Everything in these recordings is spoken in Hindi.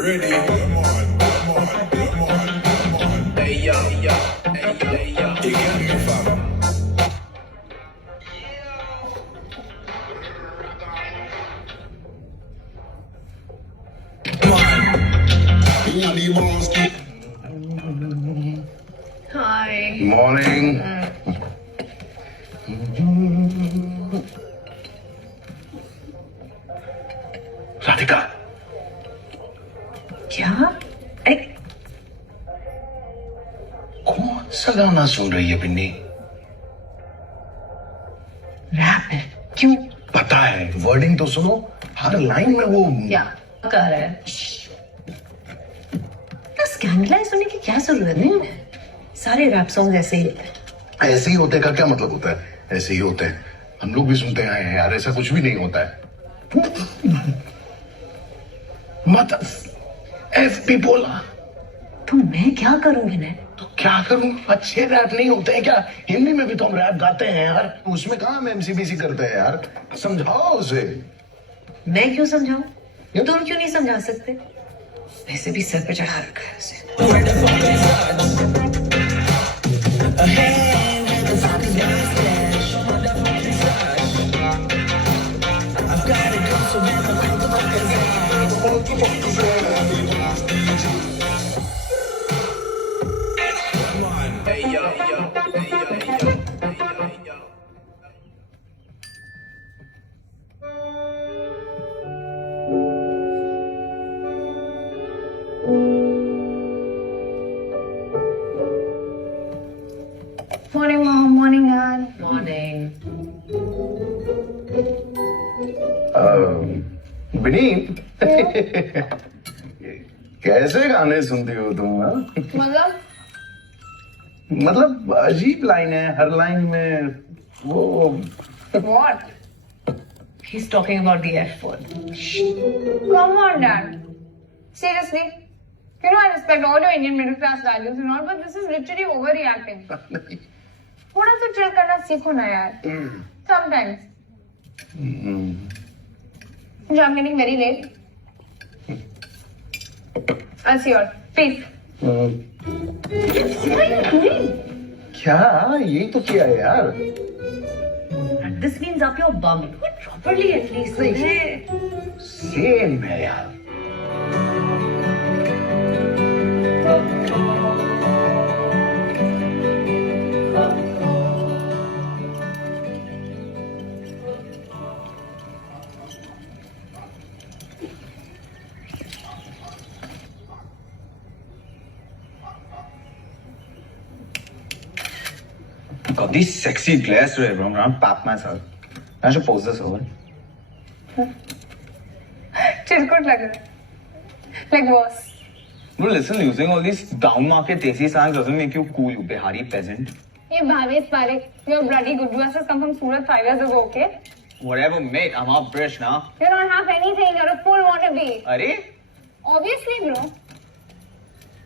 Ready? Come on, come on, come on, come on. Hey yo, hey yo, hey yo, hey yo. You got me, fam. Come on. You know the monster. Hi. Morning. Radhika क्या? अरे कौन सा गाना सुन रही है बिन्नी? रैप है। क्यों? पता है, वर्डिंग तो सुनो, हर लाइन में वो क्या कर रहा है? स्कैंडलाइज होने की क्या जरूरत है? सारे रैप सॉन्ग ऐसे ही होते हैं। ऐसे ही होते का क्या मतलब होता है? ऐसे ही होते हैं, हम लोग भी सुनते आए हैं यार, ऐसा कुछ भी नहीं होता है। मत एफपी बोला तो मैं क्या करूंगी ना? तो क्या करूं? अच्छे रैप नहीं होते हैं क्या? हिंदी में भी तो हम रैप गाते हैं यार, उसमें कहाँ हम एमसीबीसी करते हैं यार? समझाओ उसे। मैं क्यों समझाऊं? तुम क्यों नहीं समझा सकते? वैसे भी सर पे चढ़ा रखा है उसे। Hey yo, hey yo, hey yo, hey yo, hey yo, hey yo. Morning, mom. Morning, dad. Morning. Vineet कैसे गाने सुनती हो तुम? मतलब अजीब लाइन है हर लाइन में वो। What? He's talking about the F word. Come on, Dad. Seriously. You know I respect all your Indian middle class values and all, but this is literally overreacting. थोड़ा तो chill करना सीखो ना यार. Sometimes. I'm getting very late. I'll see you all. Peace. क्या यही तो किया है यार। this means up your bum. Do it properly at least. Same है यार. Got these sexy glares today, bro. I'm gonna pap myself. I should post this over. चिरकुट लग रहा है. Like worse. Bro, listen, using all these down market Desi slangs doesn't make you cool, you Bihari peasant. Hey, Bhavesh Parekh, your bloody good has come from Surat 5 years ago, okay? Whatever, mate. I'm up British now. You don't have anything. You're a full wannabe. Arey? Obviously, bro.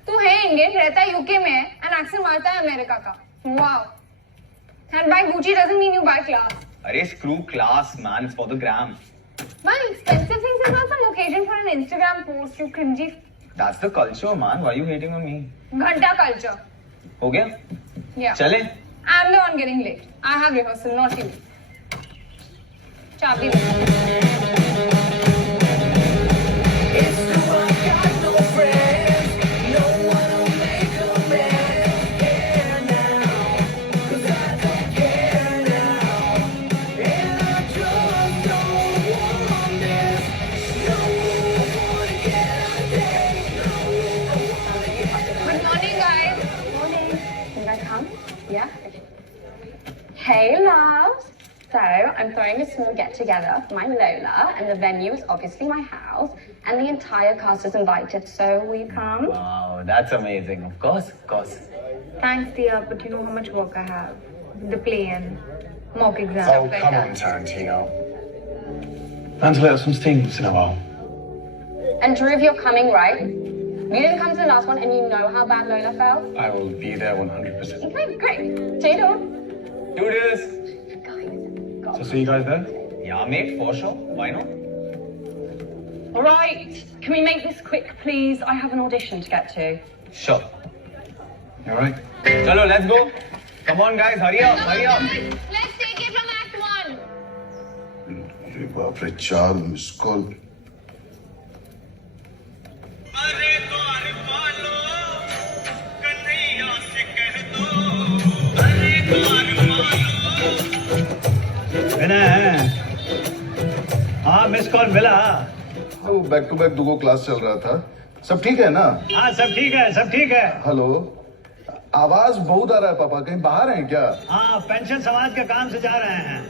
तू है इंडियन, रहता है यूके में, and accent मारता है अमेरिका का. Wow. And buy Gucci doesn't mean you buy class. Arey, screw class, man. It's for the gram. Buy expensive things is not some occasion for an Instagram post, you cringy. That's the culture, man. Why are you hating on me? Ghanta culture. हो गया? Yeah. चले? I'm the one getting late. I have rehearsal, not you. चाबी. Good morning, guys. Morning. Can I come? Yeah. Hey, loves. So, I'm throwing a small get-together for my Lola, and the venue is obviously my house, and the entire cast is invited, so will you come? Wow, that's amazing. Of course, of course. Thanks, dear, but you know how much work I have. The play and mock exam. Oh, come on, Tarantino. Let's let some steam once in a while. And Drew, if you're coming, right? You didn't come to the last one, and you know how bad Lola felt? I will be there 100%. Okay, great. Jado. Do this. So see you guys there? Yeah, mate, for sure. Why not? All right, can we make this quick, please? I have an audition to get to. Sure. All right. Chalo, let's go. Come on, guys, hurry up, hurry up. Let's take it from Act 1. अरे बाप रे, 4 मिस कॉल. हाँ मिस कॉल मिला. वो बैक टू बैक 2 क्लास चल रहा था. सब ठीक है ना? हाँ सब ठीक है, सब ठीक है. हेलो, आवाज बहुत आ रहा है पापा. कहीं बाहर हैं क्या? हाँ पेंशन समाज के काम से जा रहे हैं.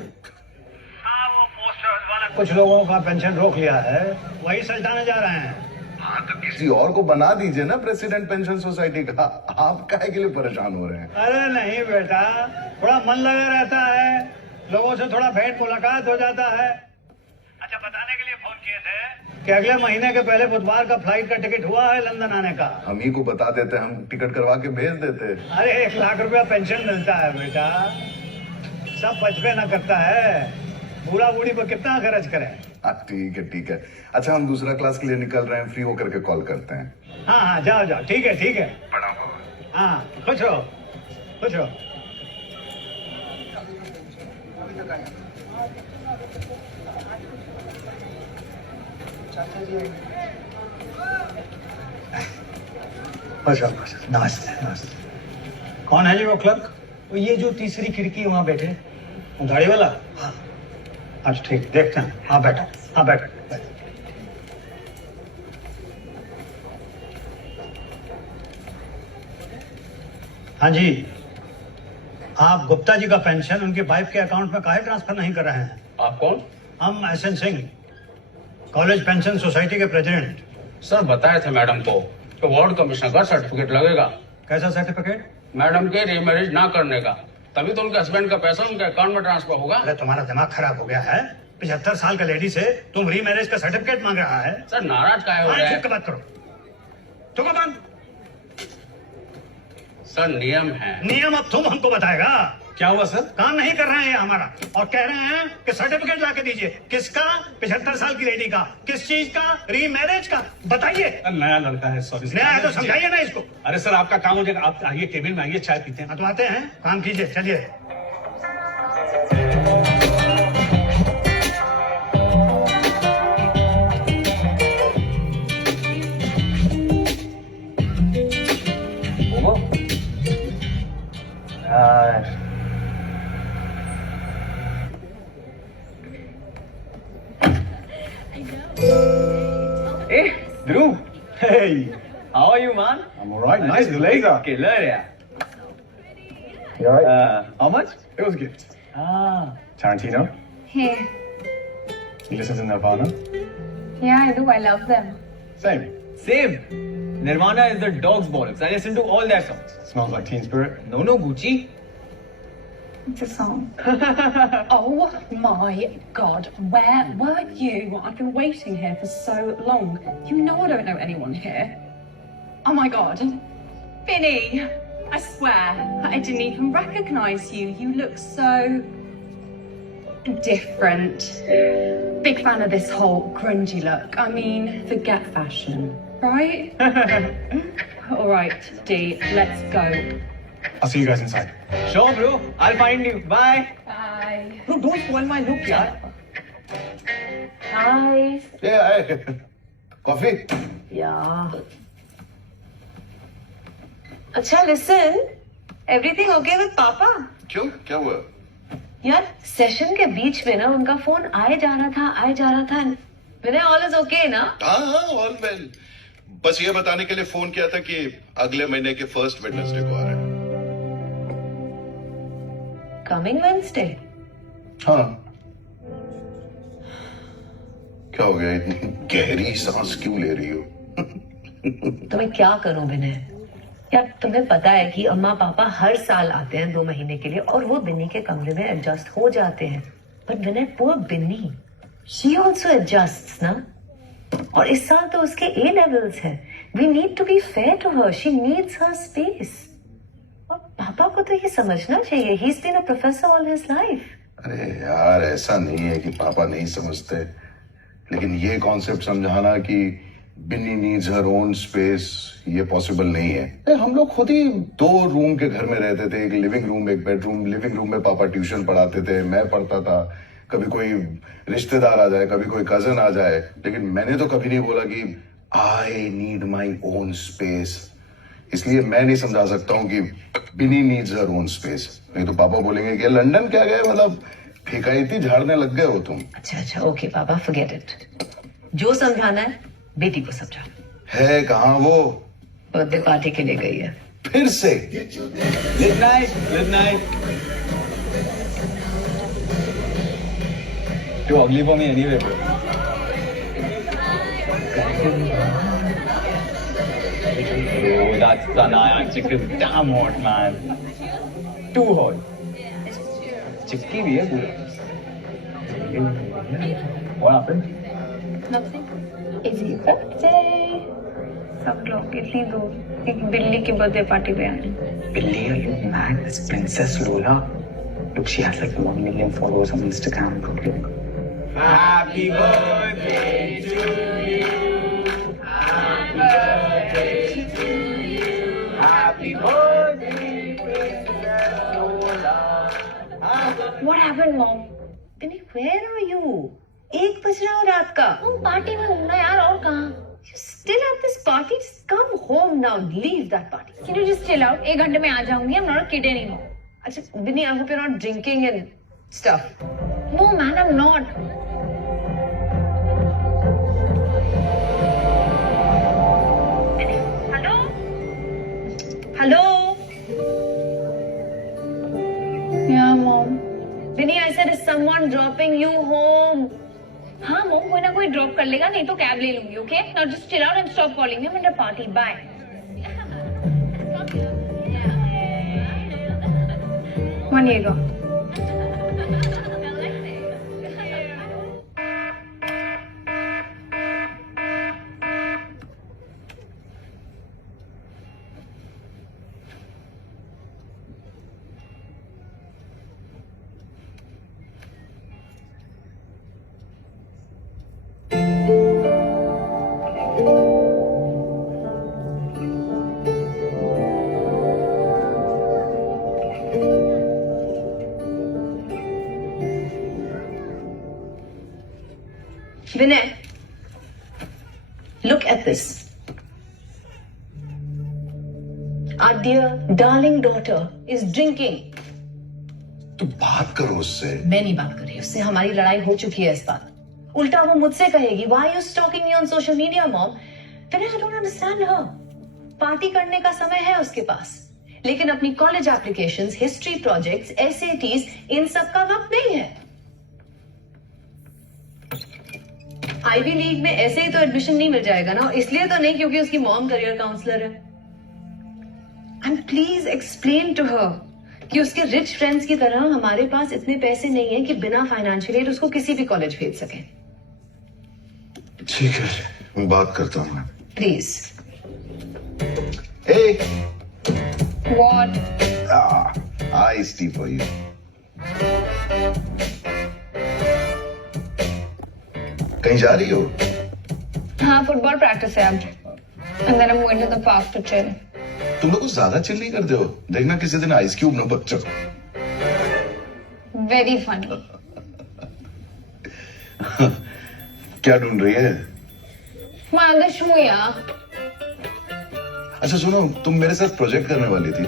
हाँ वो पोस्टर्स वाला कुछ लोगों का पेंशन रोक लिया है, वही सलटाने जा रहे हैं. हाँ तो किसी और को बना दीजिए ना प्रेसिडेंट पेंशन सोसाइटी का. आप काहे के लिए परेशान हो रहे हैं? अरे नहीं बेटा, थोड़ा मन लगा रहता है, लोगों से थोड़ा भेंट मुलाकात हो जाता है. अच्छा, बताने के लिए फोन किए थे कि अगले महीने के पहले बुधवार का फ्लाइट का टिकट हुआ है लंदन आने का. हम ही को बता देते, हम टिकट करवा के भेज देते. अरे 1 लाख रुपया पेंशन मिलता है बेटा, सब बचपे न करता है. बूढ़ा बूढ़ी पर कितना खर्च करें. हाँ ठीक है ठीक है. अच्छा, हम दूसरा क्लास के लिए निकल रहे हैं, फ्री होकर के कॉल करते हैं. हाँ हाँ जाओ जाओ, ठीक है ठीक है. हाँ खुश रहो, खुश रहो. नमस्ते नमस्ते. कौन है जी वो क्लर्क? वो ये जो तीसरी खिड़की वहां बैठे, वो गाड़ी वाला. हाँ अच्छा ठीक, देखते हैं. हाँ बैठो, हाँ बैठो. हाँ जी, आप गुप्ता जी का पेंशन उनके वाइफ के अकाउंट में काहे ट्रांसफर नहीं कर रहे हैं? आप कौन? हम SN Singh, college pension society के प्रेसिडेंट. सर बताए थे मैडम को कि वार्ड कमिश्नर का सर्टिफिकेट लगेगा कैसा सर्टिफिकेट? मैडम के रीमैरिज ना करने का, तभी तो उनके हस्बैंड का पैसा उनके अकाउंट में ट्रांसफर होगा. अरे तुम्हारा दिमाग खराब हो गया है. 75 साल का लेडी से तुम रीमैरिज का सर्टिफिकेट मांग रहा है? सर नाराज काहे हो रहे चुप हैं? के बात करो. तुम बंद. सर नियम है. नियम अब तुम हमको बताएगा. क्या हुआ सर? काम नहीं कर रहे हैं हमारा, और कह रहे हैं कि सर्टिफिकेट लाके दीजिए. किसका? 75 साल की लेडी का. किस चीज का? रीमैरिज का. बताइए. नया लड़का है, सॉरी. नया है तो समझाइए ना इसको. अरे सर आपका काम हो जाएगा, आप आइए केबिन में, आइए चाय पीते हैं. हाँ तो आते हैं, काम कीजिए, चलिए. How are you, man? I'm alright. Nice blazer. Killer, yeah. You alright? How much? It was a gift. Ah. Tarantino. Hey. You listen to Nirvana? Yeah, I do. I love them. Same. Same. Nirvana is the dog's bollocks. I listen to all their songs. Smells like Teen Spirit. No, Gucci. It's a song. Oh my God, where were you? I've been waiting here for so long. You know I don't know anyone here. Oh my God. Vinny, I swear, I didn't even recognize you. You look so different. Big fan of this whole grungy look. I mean, forget fashion, right? All right, Dee, let's go. I'll see you guys inside. Sure, bro. I'll find you. Bye. Bye. Bro, don't spoil my look, yaar. Hi. Yeah, coffee? Yeah. अच्छा listen, everything okay with पापा? क्यों? क्या हुआ? यार सेशन के बीच में ना उनका फोन आए जा रहा था विनय ऑल इज ओके ना? हाँ ऑल वेल। बस ये बताने के लिए फोन किया था कि अगले महीने के फर्स्ट वेडनेसडे को आ रहे हैं। Coming Wednesday? हाँ। क्या हो गया? इतनी गहरी सांस क्यों ले रही हो? तो मैं क्या करूं विनय? यार तुम्हें पता है कि अम्मा पापा हर साल आते हैं 2 महीने के लिए और वो बिन्नी के कमरे में एडजस्ट हो जाते हैं। But Vinay poor Binny, she also adjusts ना। और इस साल तो उसके A levels है। We need to be fair to her, she needs her space. और पापा को तो ये समझना चाहिए, he is been a professor all his life. अरे यार ऐसा नहीं है कि पापा नहीं समझते, लेकिन ये कॉन्सेप्ट समझाना कि Binni needs her own space ये पॉसिबल नहीं है। हम लोग खुद ही 2 रूम के घर में रहते थे, एक लिविंग रूम एक बेडरूम। लिविंग रूम में पापा ट्यूशन पढ़ाते थे, मैं पढ़ता था। कभी कोई रिश्तेदार आ जाए, कभी कोई कजन आ जाए, लेकिन मैंने तो कभी नहीं बोला कि I need my own space. इसलिए मैं नहीं समझा सकता हूँ कि Binni needs her own space. नहीं तो पापा बोलेंगे कि लंदन क्या गए, मतलब फिकायती झाड़ने लग गए हो तुम। अच्छा ओके पापा, फॉरगेट इट। जो समझाना है बेटी को समझा। है कहाँ वो? बर्थडे पार्टी के लिए गई है। फिर से? Good night. Good night. Too ugly for me anyway, bro. Oh, that's Sanaya chicken. Damn hot, man. Too hot. Chicky भी है पूरा. What happened? Nothing. Easy birthday. सब लोग इतनी दूर एक बिल्ली की बर्थडे पार्टी पे आए। Billy, are you mad? It's Princess Lola. Look, she has like 1 million followers on Instagram. Look. Happy birthday to you. Happy birthday to you. Happy birthday, Princess Lola. What happened, Mom? Vinny, where are you? 1 बज रहा है रात का। पार्टी में हूँ ना यार, और कहाँ? You still at this party? Just come home now. Leave that party. Can you just chill out? 1 घंटे में आ जाऊंगी। I'm not a kid anymore. अच्छा, Vinny, I hope you're not drinking and stuff. No man, I'm not. Hello? Hello? Yeah, mom. Vinny, I said, is someone dropping you home? हाँ मॉम, कोई ना कोई ड्रॉप कर लेगा, नहीं तो कैब ले लूंगी। Okay, now just chill out and stop calling me. I'm at a party. Bye. मानिएगा। Vinay, look at this. Our dear, darling daughter is drinking. तो बात करो उससे। मैं नहीं बात कर रही उससे, हमारी लड़ाई हो चुकी है इस बात। उल्टा वो मुझसे कहेगी, Why are you stalking me on social media, mom? Vinay, I don't understand her. Party करने का समय है उसके पास, लेकिन अपनी कॉलेज एप्लीकेशंस, हिस्ट्री प्रोजेक्ट्स, एसएटीज, इन सब का वक्त नहीं है। आईवी लीग में ऐसे ही तो एडमिशन नहीं मिल जाएगा ना, इसलिए तो नहीं क्योंकि उसकी मॉम करियर काउंसलर है। And please explain to her कि उसके रिच फ्रेंड्स की तरह हमारे पास इतने पैसे नहीं है कि बिना फाइनेंशियल एड उसको किसी भी कॉलेज भेज सके। ठीक है, मैं बात करता हूँ। Please. Hey, What? iced tea for you. कहीं जा रही हो? हाँ, फुटबॉल प्रैक्टिस है आज। And then I'm going to the park to chill. तुम लोग कुछ ज्यादा चिल नहीं करते हो? देखना किसी दिन आइस क्यूब ना बच्चों। Very funny. क्या ढूंढ रही है? मादशमुया अच्छा सुनो, तुम मेरे साथ प्रोजेक्ट करने वाली थी।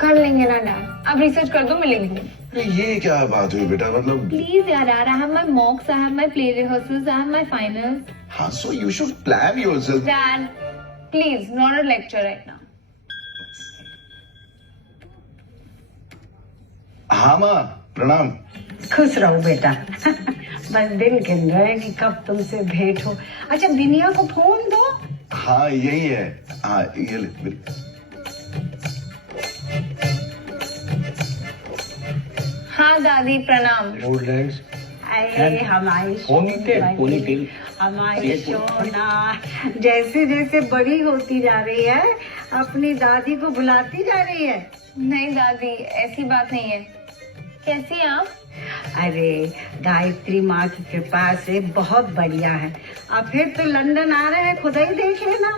कर लेंगे ना डैड, आप रिसर्च कर दो, मिलेंगे। अरे ये क्या बात हुई बेटा, मतलब Please यार, I have my mocks, I have my play rehearsals, I have my finals. हाँ, so you should plan yourself. Dad, please, not a lecture right now. हाँ माँ, प्रणाम। खुश रहो बेटा। बस दिन गिन रहे हैं कि कब तुमसे भेंट हो। अच्छा, बिनिया को फोन दो। हाँ यही है, हाँ ये ले। हाँ दादी, प्रणाम। अरे हमारी हमारी सोना जैसे जैसे बड़ी होती जा रही है, अपनी दादी को भुलाती जा रही है। नहीं दादी, ऐसी बात नहीं है। कैसी हैं आप? अरे गायत्री माँ की कृपा से बहुत बढ़िया है। अब फिर तो लंदन आ रहे हैं, खुदा ही देख लेना।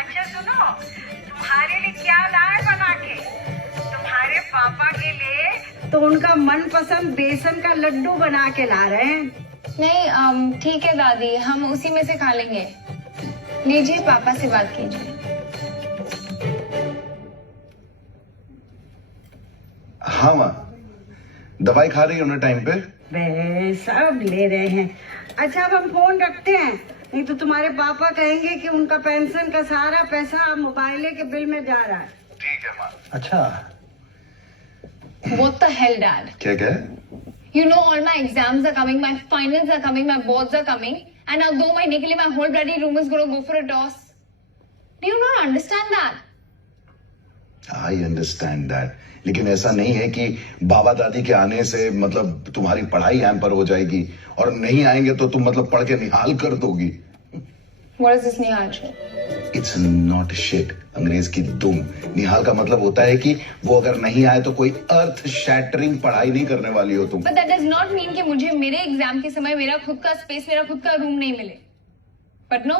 अच्छा सुनो, तुम्हारे लिए क्या लाए बना के? तुम्हारे पापा के लिए तो उनका मनपसंद बेसन का लड्डू बना के ला रहे हैं। नहीं ठीक है दादी, हम उसी में से खा लेंगे। लीजिए, पापा से बात कीजिए। हाँ माँ, दवाई खा रही हो ना टाइम पे? वे सब ले रहे हैं। अच्छा, अब हम फोन रखते हैं, नहीं तो तुम्हारे पापा कहेंगे कि उनका पेंशन का सारा पैसा मोबाइल के बिल में जा रहा है। ठीक है माँ। अच्छा, What the hell, Dad? क्या क्या? You know all my exams are coming, my finals are coming, my boards are coming, and now 2 महीने के लिए my whole bloody room is going to go for a toss. Do you not understand that? I understand that. लेकिन ऐसा नहीं है कि बाबा दादी के आने से मतलब तुम्हारी पढ़ाई हैम्पर हो जाएगी, और नहीं आएंगे तो तुम मतलब पढ़ के निहाल कर दोगी। What is this Nihal shit? It's not shit. अंग्रेज की दुम। निहाल का मतलब होता है कि वो अगर नहीं आए तो कोई अर्थ शैटरिंग पढ़ाई नहीं करने वाली हो तुम। But that does not mean कि मुझे मेरे एग्जाम के समय मेरा खुद का स्पेस, मेरा खुद का रूम नहीं मिले। But no,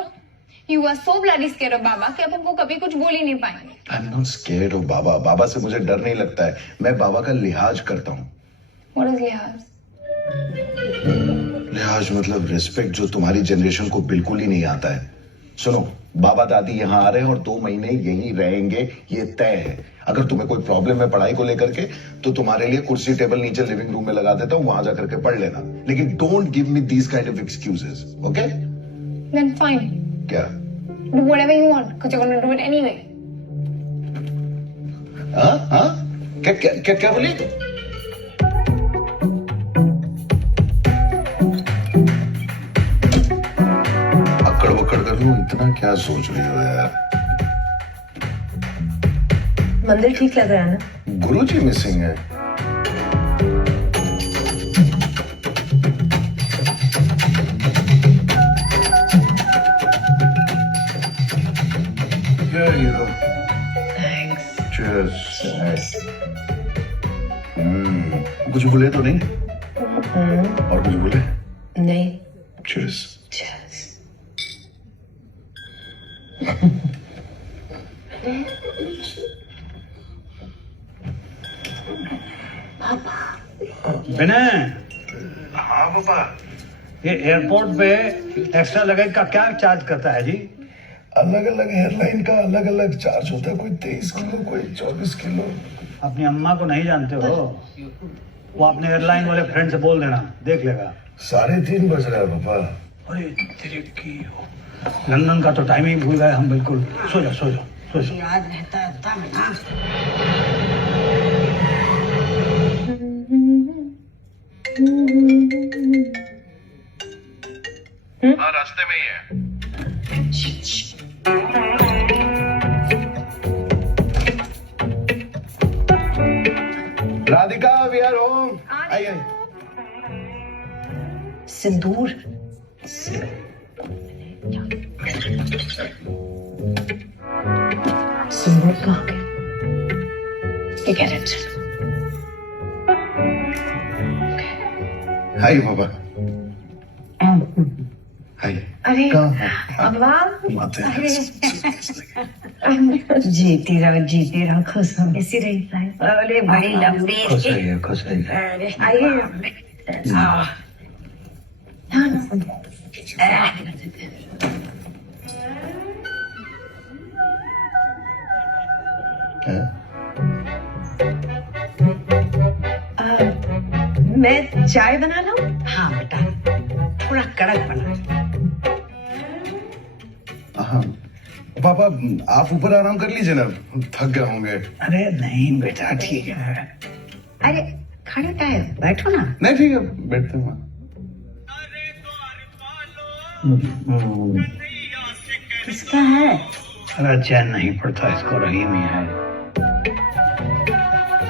you are so bloody scared of बाबा कि आप हमको कभी कुछ बोल ही नहीं पाएंगे। I'm not scared of बाबा। बाबा से मुझे डर नहीं लगता है, मैं बाबा का लिहाज करता हूँ। What is लिहाज? लिहाज मतलब रिस्पेक्ट, जो तुम्हारी जनरेशन को बिल्कुल ही नहीं आता है। सुनो, बाबा दादी यहाँ आ रहे हैं और 2 महीने यहीं रहेंगे, ये तय है। अगर तुम्हें कोई प्रॉब्लम है पढ़ाई को लेकर के, तो तुम्हारे लिए कुर्सी टेबल नीचे लिविंग रूम में लगा देता हूँ, वहां जाकर के पढ़ लेना। लेकिन don't give me these kind of excuses, okay? Then fine. क्या? Do whatever you want, because you're going to do it anyway. हाँ? क्या बोली? अकड़ बकड़ कर लूं, इतना क्या सोच रही हो यार? मंदिर ठीक लग रहा है ना? गुरुजी मिसिंग है। Here you go. Thanks. Cheers. कुछ भूले तो नहीं? और कुछ भूले? नहीं। Cheers. Cheers. विनय, हाँ पापा। ये एयरपोर्ट पे एक्स्ट्रा लगेज का क्या चार्ज करता है जी? अलग अलग एयरलाइन का अलग अलग चार्ज होता है, कोई 23 किलो, कोई 24 किलो। अपनी अम्मा को नहीं जानते हो? वो अपने एयरलाइन वाले फ्रेंड से बोल देना, देख लेगा। 3:30 बज रहा है पापा। अरे तेरे की लंदन का तो टाइम ही भूल गए हम बिल्कुल। सो जा सो जा सो जा। याद रहता है तब ना। हाँ रास्ते में ही है। Radhika we are home. आइए। सिंदूर सिंदूर कहाँ गया? You get it. हाय बाबा। हाय। अरे कहाँ? अम्मा माते हैं। जीती रहो खुश हो। ऐसी रही अरे बड़ी लंबी। खुश रहिए खुश रहिए। अरे आइए मैं चाय बना लाऊं? हाँ बेटा थोड़ा कड़क बना। हाँ पापा आप ऊपर आराम कर लीजिए ना, थक गए होंगे। अरे नहीं बेटा ठीक है। अरे खड़े टाइम बैठो ना। नहीं ठीक है बैठते हैं। किसका है? अरे चैन नहीं पड़ता इसको, रहीम ही है।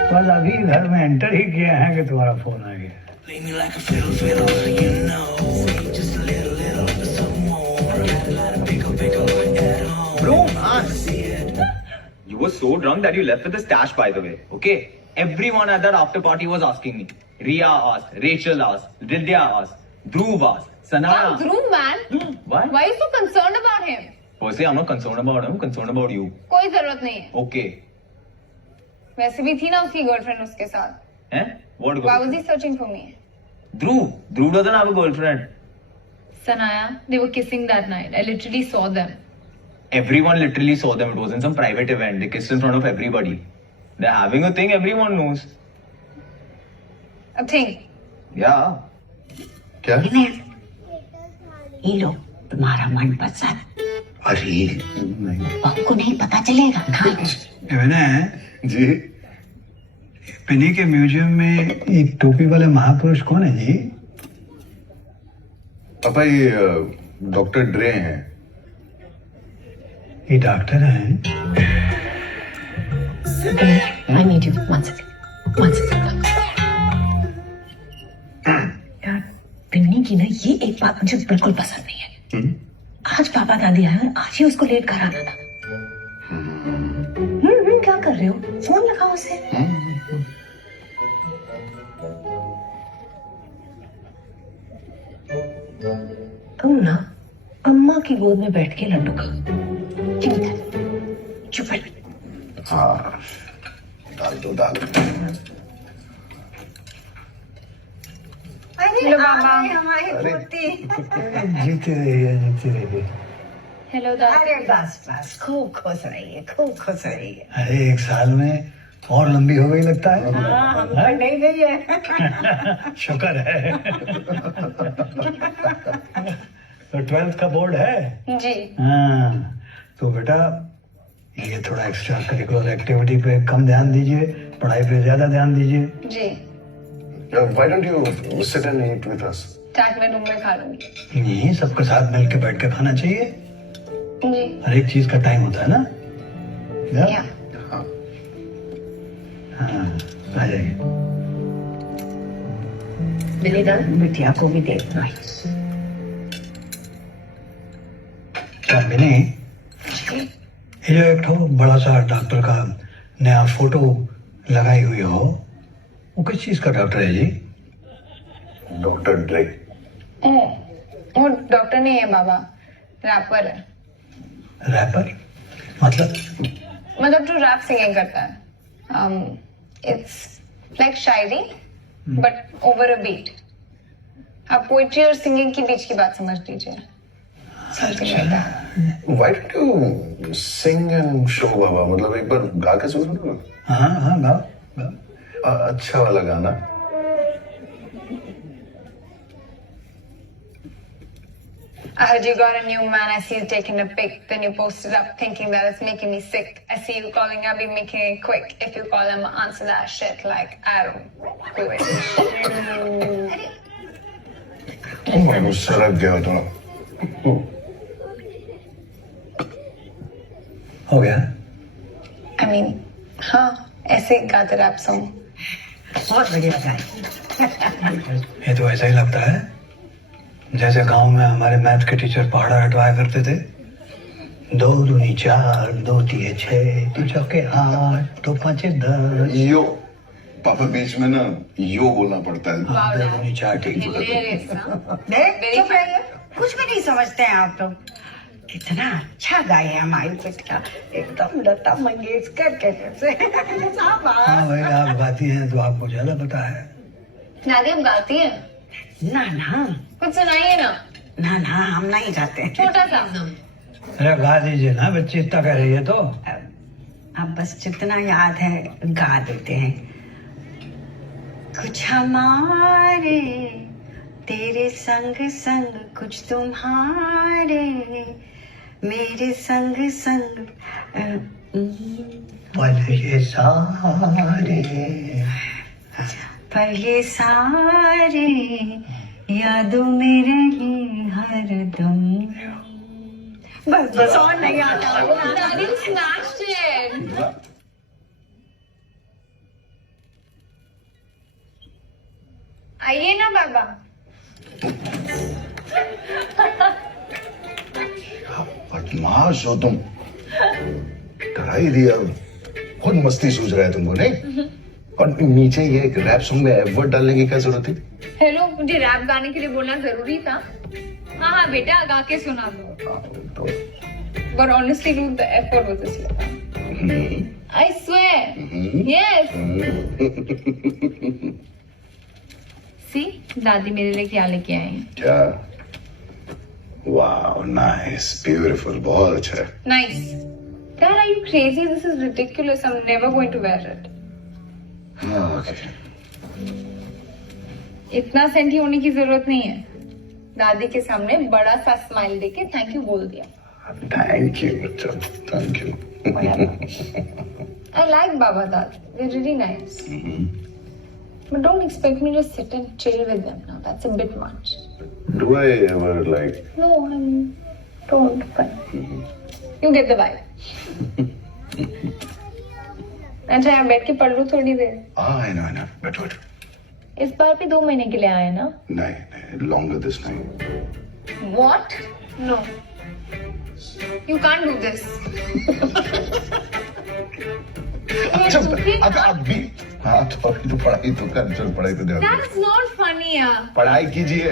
बस अभी घर में एंटर ही किया है कि तुम्हारा फोन आ गया। Bro, man. You were so drunk that you left with the stash, by the way. Okay? Everyone at that after party was asking me. Ria asked, Rachel asked, Ridya asked, Dhruv asked, Sanaya. Fuck Dhruv, man. What? Why are you so concerned about him? Firstly, I'm not concerned about him, I'm concerned about you. कोई जरूरत नहीं है। Okay. वैसे भी थी ना उसकी गर्लफ्रेंड उसके साथ। Eh? What Why was girlfriend? he searching for me? Dhruv doesn't have a girlfriend. Sanaya, they were kissing that night. I literally saw them. Everyone literally saw them. It was in some private event. They kissed in front of everybody. They're having a thing, everyone knows. A thing. Yeah. क्या? ये लो तुम्हारा मन पसंद। अरे नहीं। आपको नहीं पता चलेगा। जी पिनी के म्यूजियम में एक टोपी वाले महापुरुष कौन है जी? पापा ये डॉक्टर ड्रे हैं। ये डॉक्टर हैं? I need you. One second. One second. यार पिन्नी की ना ये एक बात मुझे बिल्कुल पसंद नहीं है। आज पापा दादी आए और आज ही उसको लेट कराना था। क्या कर रहे हो? फोन लगाओ उसे। तुम ना अम्मा की गोद में बैठ के लड्डू खाओ। चुप बैठ। हाँ डाल दो डाल दो। अरे हमारी पोती। जीते रहिए। Hello, Dad. अरे बस खूब खुश रहिए। अरे एक साल में और लंबी हो गई लगता है। हाँ हम तो नहीं गई है। शुक्र है। तो 12th का बोर्ड है? जी। हाँ तो बेटा ये थोड़ा एक्स्ट्रा करिकुलर एक्टिविटी पे कम ध्यान दीजिए, पढ़ाई पे ज्यादा ध्यान दीजिए। जी। Why don't you sit and eat with us? चाट में रूम में खा लूंगी। नहीं सबके साथ मिल के बैठ के खाना चाहिए। जी। हर एक चीज का टाइम होता है ना? या। हाँ आ जाइए। बिलीदा बिटिया को भी देख लो। क्या मिनी ये जो एक ठो बड़ा सा डॉक्टर का नया फोटो लगाई हुई हो, वो किस चीज का डॉक्टर है जी? डॉक्टर ड्रे। वो डॉक्टर नहीं है बाबा, रैपर है। रैपर मतलब जो रैप सिंगिंग करता है। इट्स लाइक शायरी बट ओवर अ बीट। आप पोइट्री और सिंगिंग के बीच की बात समझ लीजिए। Something like that. Why don't you sing and show बाबा? मतलब एक बार गा के सुनो ना। हाँ गाओ। अच्छा वाला गाना। I heard you got a new man. I see you taking a pic. Then you posted up thinking that it's making me sick. I see you calling. I'll be making it quick. If you call him, answer that shit like I don't do it. मैं सरक गया थोड़ा. हो गया? I mean, हाँ, ऐसे गाते रैप सॉन्ग. बहुत बढ़िया गाए. ये तो ऐसा ही लगता है जैसे गांव में हमारे मैथ के टीचर पहाड़ा हटवाया करते थे. 2 दूनी 4, 2 तिये 6, 2 चौके 8, 2 पंचे 10. यो पापा बीच में ना यो बोलना पड़ता है. 2 दूनी 4 ठीक. Hilarious, huh? देख चुप रहिए. कुछ भी नहीं समझते हैं आप लोग. कितना अच्छा गाए हैं हमारी बेटिया. एकदम लता मंगेशकर के जैसे. हाँ भाई, आप गाती हैं तो आपको ज्यादा पता है. दादी हम गाती हैं. ना ना कुछ सुनाइए ना. ना ना हम नहीं गाते. छोटा सा. अरे गा दीजिए ना, बच्ची इतना कह रही है तो. अब बस जितना याद है गा देते हैं. कुछ हमारे तेरे संग संग, कुछ तुम्हारे मेरे संग संग. पल ये सारे पर ये सारे यादों में रही हरदम. बस और नहीं आता. दादी smashed it. आइए ना बाबा. बदमाश हो तुम. करा ही दिया. खुद मस्ती सूझ रहा है तुमको नहीं. और नीचे ये एक रैप सॉन्ग में एफर्ट डालने की क्या जरूरत थी? हेलो, मुझे रैप गाने के लिए बोलना जरूरी था. हाँ हाँ बेटा, गा के सुना दो. But honestly, dude, the effort was this. I swear. Yes. See, दादी मेरे लिए क्या लेके आए हैं. क्या? वाह, नाइस, ब्यूटीफुल, बहुत अच्छा है. Nice. Dad, are you crazy? This is ridiculous. I'm never going to wear it. Okay. इतना सेंटी होने की जरूरत नहीं है. दादी के सामने बड़ा सा स्माइल देके थैंक यू बोल दिया. थैंक यू बच्चा, thank you. I like Baba Dad. They're really nice. But don't expect me to sit and chill with them now. That's a bit much. Do I ever like? No, don't. But you get the vibe. अच्छा, यहाँ बैठ के पढ़ लूँ थोड़ी देर. I know. But इस बार भी 2 महीने के लिए आए ना. नहीं, longer this time. What? No. You can't do this. अच्छा, अब अभी हाँ तो अभी तो पढ़ाई तो कर. चल पढ़ाई पे ध्यान दे. That's not funny, यार. पढ़ाई कीजिए.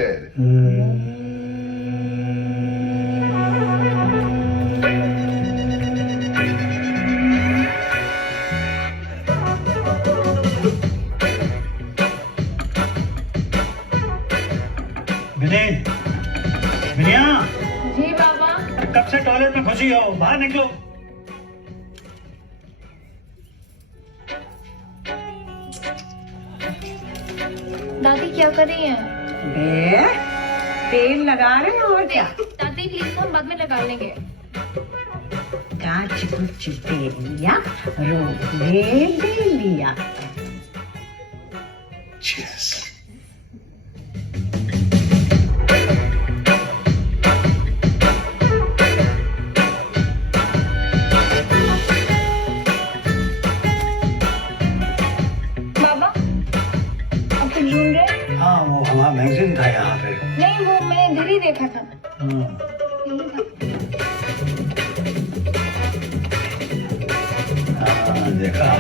विनया, जी बाबा. कब से टॉयलेट में घुसी हो? बाहर निकलो. दादी क्या कर रही हैं? बे तेल लगा रहे हो और क्या? दादी प्लीज, हम बाद में लगा लेंगे. काच कुछ तेलिया रोले दे लिया. Cheers. बाबा, आप कुछ ढूंढ रहे? हाँ, वो हमारा मैगजीन था यहाँ पे. नहीं, वो मैंने इधर ही देखा था. हाँ, देखा.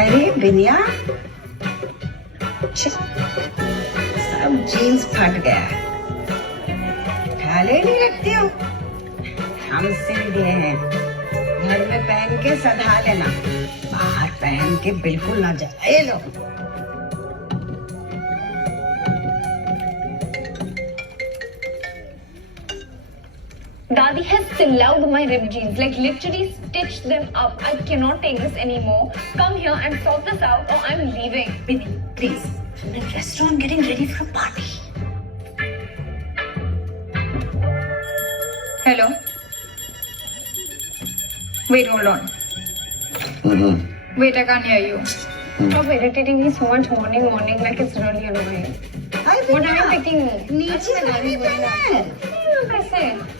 अरे बिनिया, सब जीन्स फट गया है. ढाले नहीं लगती हो. हम सिल दिए हैं. घर में पहन के सधा लेना. बाहर पहन के बिल्कुल ना जा. ये लो. दादी Dadi has sillowed my rib jeans, like literally stitched them up. I cannot take this anymore. Come here and sort this out, or I'm leaving. Binny, please. I'm in a restaurant getting ready for a party. Hello. Wait, hold on. Wait, I can't hear you. Stop irritating me so much morning, like it's really annoying. What are you picking me? नीचे वाली पहना कैसे?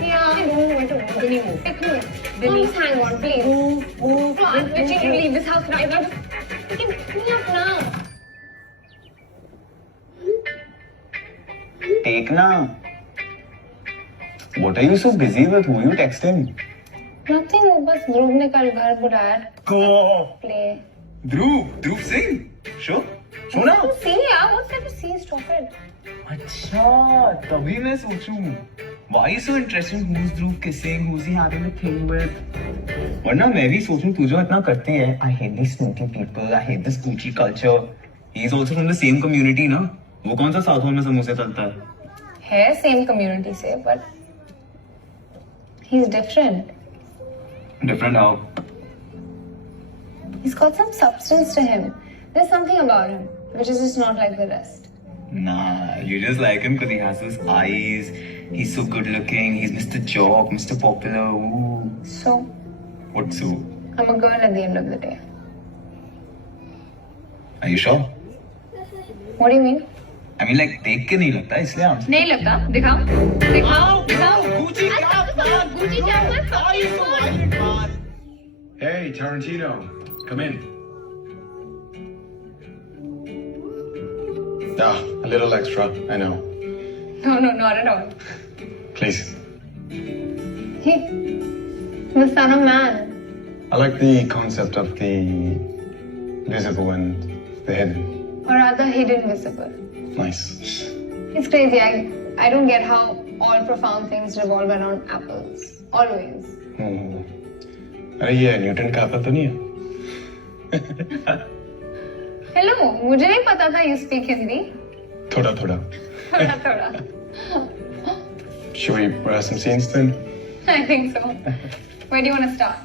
Yeah, I don't know where to go. Binny, move. Pick me. Binny, hang on, please. Move. No, I'm literally to leave this house right now. Just freaking pick me up now. Take na. What are you so busy with? Who are you texting? Nothing. बस ध्रुव ने कल घर बुलाया. Go. Play. Dhruv Singh. Sure. सुना? See, yeah. What's there to see? Stop it. अच्छा तभी मैं सोचूं why so interesting who's Dhruv kissing who's he having a thing with वरना मैं भी सोचूं तू जो इतना करती है I hate these snooty people I hate this Gucci culture he's also from the same community ना वो कौन सा साउथ हॉल में समोसे तलता है same community से but he's different how he's got some substance to him there's something about him which is just not like the rest. Nah, you just like him because he has those eyes. He's so good looking. He's Mr. Jock, Mr. Popular. Ooh. So, What so? I'm a girl at the end of the day. Are you sure? What do you mean? I mean, like, देख के नहीं लगता इसलिए हम नहीं लगता दिखाओ Gucci Hey, Tarantino, come in. Ah, a little extra, I know. no not at all Please. he the son of man I like the concept of the visible and the hidden. or rather hidden visible Nice. it's crazy I don't get how all profound things revolve around apples always अरे ये न्यूटन का एप्पल तो नहीं है? hello मुझे नहीं पता था you speak Hindi थोड़ा थोड़ा Should we brush some scenes then? I think so where do you want to start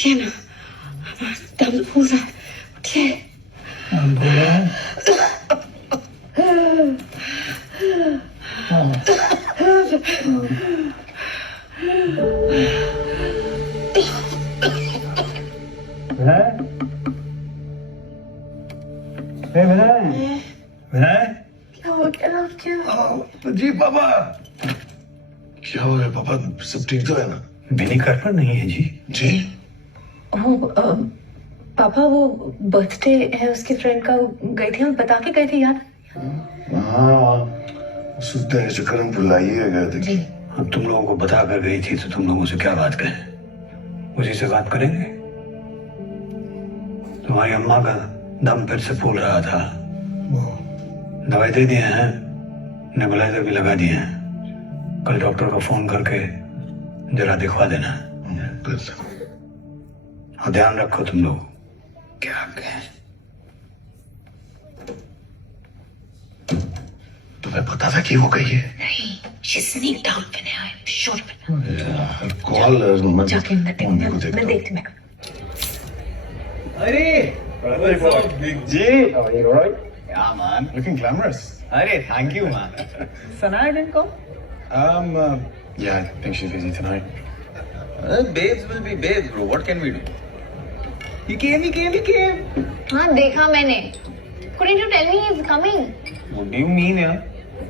उठिए ना दम फूल रहा है उठिए क्या हो गया क्या जी पापा क्या हो गया पापा सब ठीक तो है ना बिनी घर पर नहीं है जी जी पापा वो बर्थडे है उसके फ्रेंड का गई थी हम बता के गए थे याद हाँ सुनते हैं चक्कर बुलाइए गए थे जी अब तुम लोगों को बता कर गई थी तो तुम लोगों से क्या बात करें उसी से बात करेंगे तुम्हारी अम्मा का दम फिर से फूल रहा था दवाई दे दिए हैं नेबुलाइजर भी लगा दिए हैं कल डॉक्टर को फोन करके जरा दिखवा देना और ध्यान रखो तुम लोग क्या कहें तुम्हें पता था कि वो गई है नहीं she sneaked out Vinay I'm sure call जाके मैं देखती मैं अरे बिग जी How are you, alright? yeah man Looking glamorous. अरे thank you man Sanaa didn't come Yeah, I think she's busy tonight. babes will be babes bro what can we do he came हाँ देखा मैंने couldn't you tell me he's coming what do you mean यार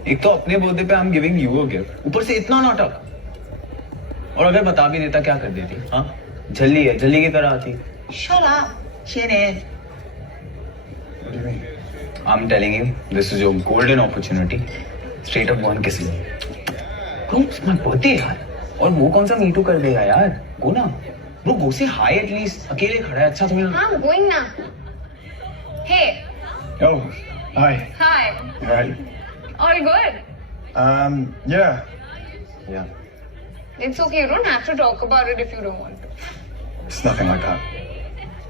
एक तो अपने बर्थडे पे I'm giving you a gift ऊपर से इतना नाटक और अगर बता भी देता क्या कर देती हाँ झल्ली की तरह आती Shut up, Shannon. What do you mean? I'm telling you this is your golden opportunity straight up go and kiss me bro it's my birthday यार और वो कौन सा मीटू कर देगा यार गो ना ब्रो गो से हाई एटलीस्ट अकेले खड़ा है अच्छा तुम्हें हाँ I'm going now hey Oh, hi. hi You alright? All good. Yeah. Yeah. It's okay. You don't have to talk about it if you don't want to. It's nothing like that.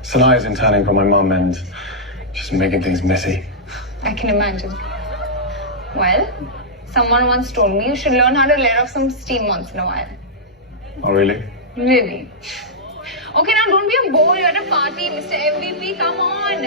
Sanaya's interning for my mum and just making things messy. I can imagine. Well, someone once told me you should learn how to let off some steam once in a while. Oh, really? Really? Okay, now don't be a bore. You're at a party, Mr. MVP. Come on.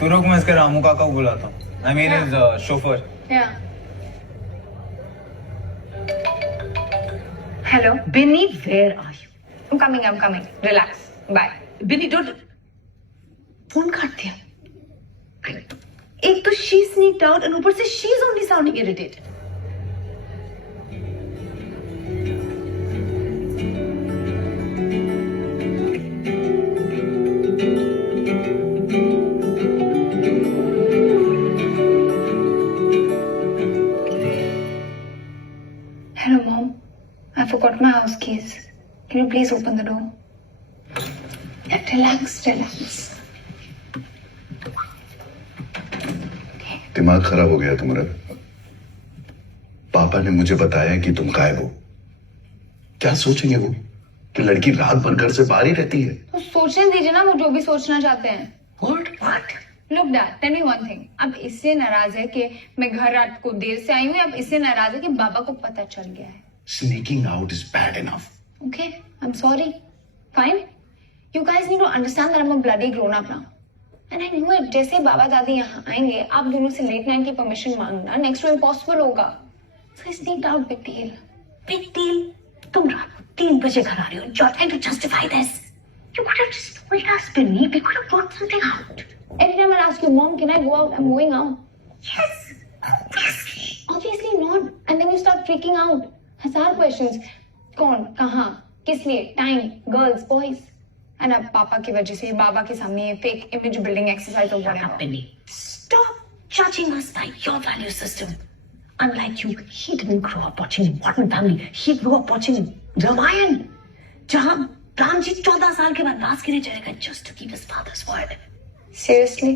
तू रुक, मैं इसके रामू काका को बुलाता हूँ. I mean his chauffeur. Yeah. Hello, Binny, where are you? I'm coming. Relax. Bye. Binny, don't. Phone काट दिया. एक तो she sneaked out and ऊपर से she's only sounding irritated. Hello, Mom. I forgot my house keys. Can you please open the door? Yeah, relax. दिमाग खराब हो गया तुम्हारा. पापा ने मुझे बताया कि तुम गायब हो. क्या सोचेंगे वो कि लड़की रात भर घर से बाहर ही रहती है? तो सोचने दीजिए ना वो जो भी सोचना चाहते हैं. What? Look, Dad, tell me one thing. अब इससे नाराज है कि मैं घर रात को देर से आई हूँ, अब इससे नाराज है कि बाबा को पता चल गया है. Sneaking out is bad enough. Okay, I'm sorry. Fine. You guys need to understand that I'm a bloody grown up now. And I knew it. जैसे बाबा दादी यहाँ आएंगे, आप दोनों से लेट नाइट की परमिशन मांगना नेक्स्ट टू इम्पॉसिबल होगा. So I sneaked out. Big deal. Big deal? तुम रात को 3 बजे घर आ रही हो. You're trying to justify this. You could have just told us, Binny. We could have worked something out. Every time I ask you, Mom, can I go out? I'm going out. Yes. Obviously not. And then you start freaking out. 1000 questions. कौन, कहाँ, किस लिए, time, girls, boys. And अब पापा की वजह से बाबा के सामने ये fake image building exercise or whatever. Binny, stop judging us by your value system. Unlike you, he didn't grow up watching Modern Family. He grew up watching Ramayan. जहाँ राम जी 14 साल के बाद वनवास के लिए चले गए just to keep his father's word. Seriously?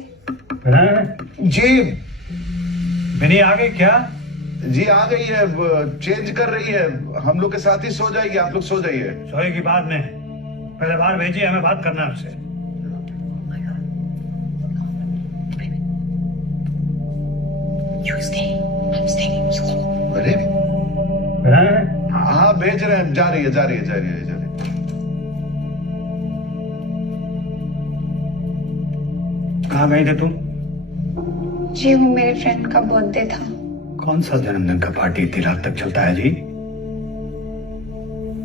जी बिनी आ गई क्या? जी आ गई है. चेंज कर रही है. हम लोग के साथ ही सो जाएगी. आप लोग सो जाइए. सोएगी बाद में. पहले बाहर भेजिए, हमें बात करना है उससे. You stay. I'm staying. अरे हैं? हाँ भेज रहे हैं. जा रही है. कहाँ गई थे तुम? जी वो मेरे फ्रेंड का बर्थडे था. कौन सा जन्मदिन का पार्टी इतनी रात तक चलता है जी?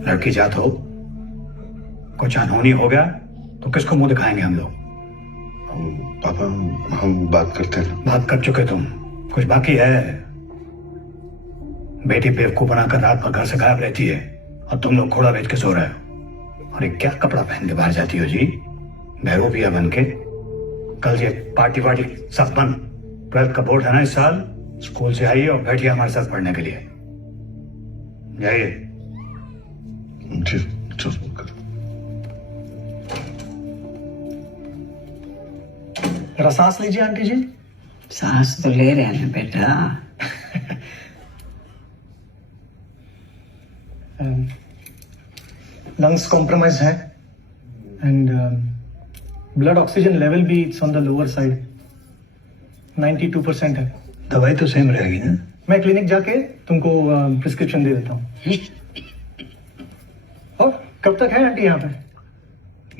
लड़की जात हो, कुछ अनहोनी हो गया तो किसको मुंह दिखाएंगे हम लोग? पापा हम बात करते हैं. बात कर चुके तुम. कुछ बाकी है? बेटी बेवकूफ बनाकर रात भर घर से गायब रहती है और तुम लोग घोड़ा बेच के सो रहे हो. और ये क्या कपड़ा पहन के बाहर जाती हो जी? बहरूपिया बन के. कल ये पार्टी वार्टी सब बंद. 12th का बोर्ड है ना इस साल. स्कूल से आइए और बैठिए हमारे साथ पढ़ने के लिए. जाइए. जी जरा सांस लीजिए आंटी जी. सांस तो ले रहे हैं बेटा. लंग्स कॉम्प्रोमाइज है एंड ब्लड ऑक्सीजन लेवल भी it's on the lower side. 92% है. दवाई तो सेम रहेगी ना? मैं क्लिनिक जाके तुमको प्रिस्क्रिप्शन दे देता हूँ. और कब तक है आंटी यहाँ पे?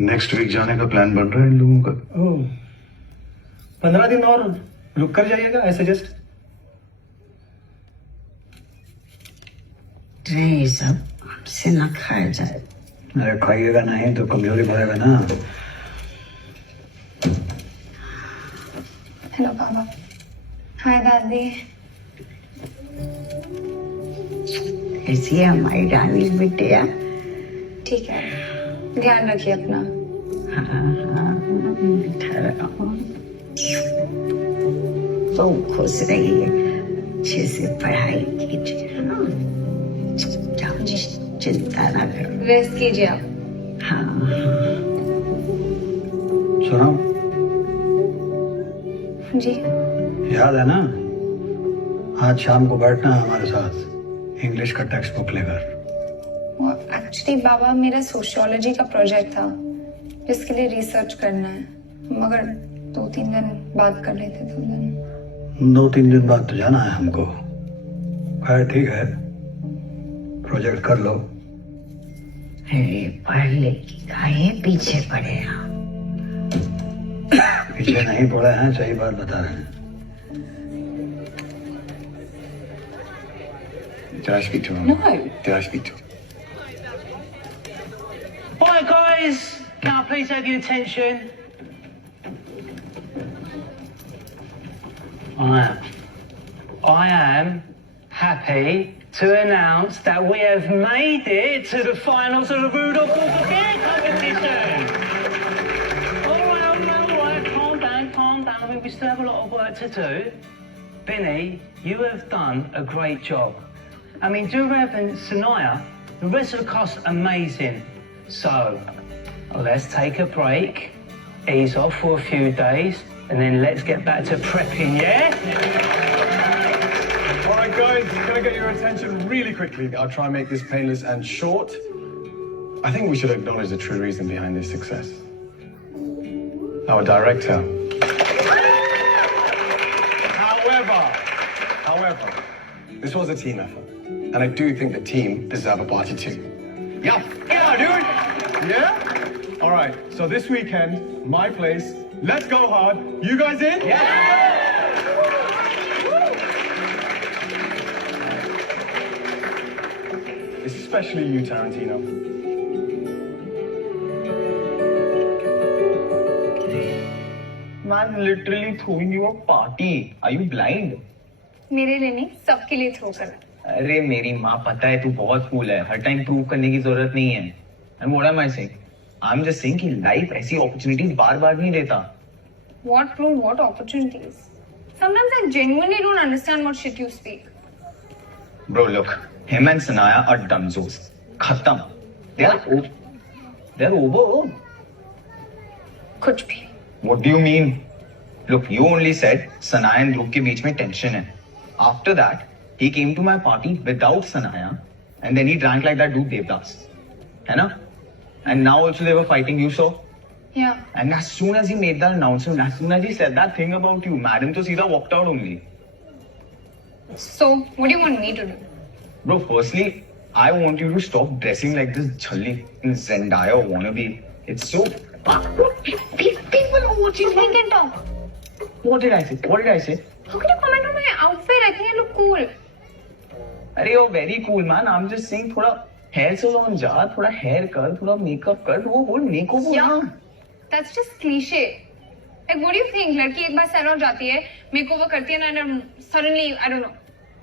नेक्स्ट वीक जाने का प्लान बन रहा है इन लोगों का. ओह 15 दिन और रुक कर जाइएगा. I suggest. नहीं सब आपसे ना खाया जाए. अरे खाइएगा नहीं तो कमजोरी बढ़ेगा ना. हेलो पापा। हाय दादी। ऐसी है हमारी रानी बिटिया। ठीक है, ध्यान रखिए अपना। हाँ, तो खुश रहिए, अच्छे से पढ़ाई कीजिए। हाँ, चिंता ना करो। रेस्ट कीजिए आप। हाँ, सुनो, जी। याद है ना, आज शाम को बैठना है हमारे साथ इंग्लिश का टेक्स्ट बुक लेकर। वो एक्चुअली बाबा मेरा सोशियोलॉजी का प्रोजेक्ट था जिसके लिए रिसर्च करना है, मगर 2-3 दिन बाद कर लेते तो दिन। 2-3 दिन बाद तो जाना है हमको। खैर ठीक है, प्रोजेक्ट कर लो। अरे पढ़ लेगी, काहे पीछे पड़े आप? पीछे नहीं पड़े हैं, सही बात बता रहे हैं। Did I speak to him? No. Did I speak to him? Hi guys, can I please have your attention? I am happy to announce that we have made it to the finals of the Rudolph Walker Bear competition. All right, calm down. I mean, we still have a lot of work to do. Binny, you have done a great job. I mean, Durev and Sanaya, the rest of the cast, amazing. So, let's take a break, ease off for a few days, and then let's get back to prepping, yeah? All right, guys, can I get your attention really quickly? I'll try and make this painless and short. I think we should acknowledge the true reason behind this success. Our director. However, this was a team effort, and I do think the team deserve a party too. Yeah, dude. Yeah. All right. So this weekend, my place. Let's go hard. You guys in? Especially you, Tarantino. Man, literally throwing you a party. Are you blind? मेरे लिए नहीं, सबके लिए थ्रो कर। अरे मेरी माँ, पता है तू बहुत कूल है, हर टाइम प्रूव करने की जरूरत नहीं है। And what am I saying? I'm just saying कि लाइफ ऐसी अपॉर्चुनिटीज बार-बार नहीं देता। What prove what opportunities? Sometimes I genuinely don't understand what shit you speak. Bro, look, him and Sanaya are dunzos. खत्म। They're over. कुछ भी। What do you mean? Look, you only said Sanaya and Dhruv के बीच में tension है. After that, he came to my party without Sanaya, and then he drank like that dude Devdas. है ना? And now also they were fighting, you saw? Yeah. And as soon as he made that announcement, as soon as he said that thing about you, madam to सीधा walked out only. So, what do you want me to do? Bro, firstly, I want you to stop dressing like this jhalli Zendaya wannabe. It's so... People are watching. Think and talk. What did I say? How can you comment on my outfit? I think I look cool. अरे you're very cool, man. I'm just saying थोड़ा hair salon जा, थोड़ा hair कर, थोड़ा makeup कर, वो बोल makeover Yeah. That's just cliche. Like, what do you think? लड़की एक बार salon जाती है, makeover करती है ना, and suddenly, I don't know,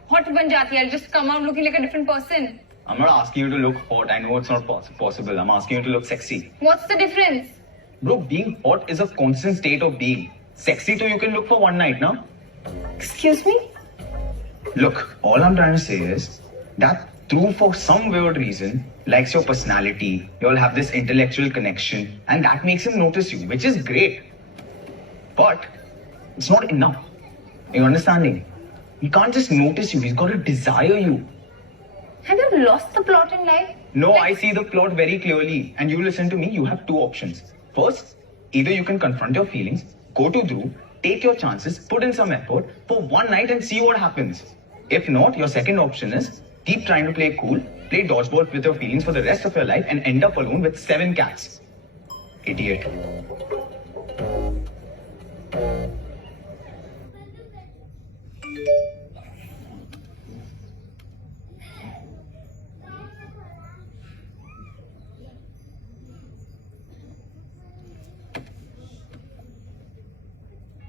hot बन जाती है, just come out looking like a different person. I'm not asking you to look hot. I know it's not possible. I'm asking you to look sexy. What's the difference? Bro, being hot is a constant state of being. Sexy, so you can look for one night, no? Excuse me? Look, all I'm trying to say is that Dhruv, for some weird reason, likes your personality. You all have this intellectual connection, and that makes him notice you, which is great. But it's not enough. Are you understanding? He can't just notice you. He's got to desire you. Have you lost the plot in life? No, I see the plot very clearly. And you listen to me, you have two options. First, either you can confront your feelings, go to Dhruv, take your chances, put in some effort for one night and see what happens. If not, your second option is keep trying to play cool, play dodgeball with your feelings for the rest of your life and end up alone with 7 cats. Idiot.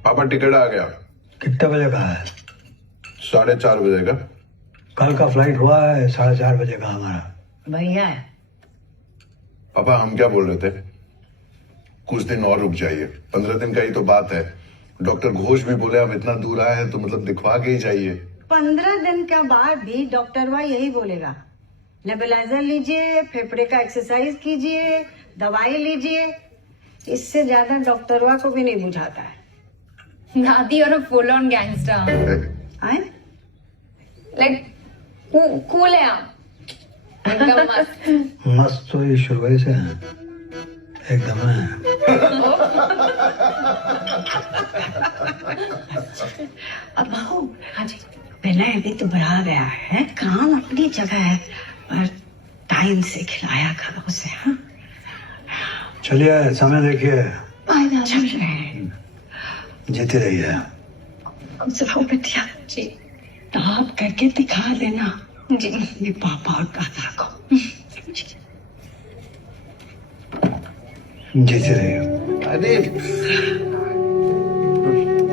पापा टिकट आ गया। कितने बजे का है? 4:30 बजे का। कल का फ्लाइट हुआ है 4:30 बजे का हमारा। बढ़िया है। पापा हम क्या बोल रहे थे, कुछ दिन और रुक जाइए, 15 दिन का ही तो बात है। डॉक्टर घोष भी बोले हम इतना दूर आए हैं तो मतलब दिखवा के ही जाइए। 15 दिन के बाद भी डॉक्टर वाह यही बोलेगा, नेबुलाइजर लीजिए, फेफड़े का एक्सरसाइज कीजिए, दवाई लीजिए। इससे ज्यादा डॉक्टर वाह को भी नहीं बुझाता है। Nadi, you're a full-on gangster. आए? Like, cool है आप। एकदम मस्त। मस्त तो ये शुरू से है, एकदम है। अब बहू, हाँ जी, विनय भी तो बढ़ा गया है, काम अपनी जगह है, पर टाइम से खिलाया करो उसे। हाँ, चलिए समय देखिए, चल रहे हैं। जीती रही है। खुश रहो बिटिया जी, टॉप करके दिखा देना जी अपने पापा और दादा को। जीती रही है। अरे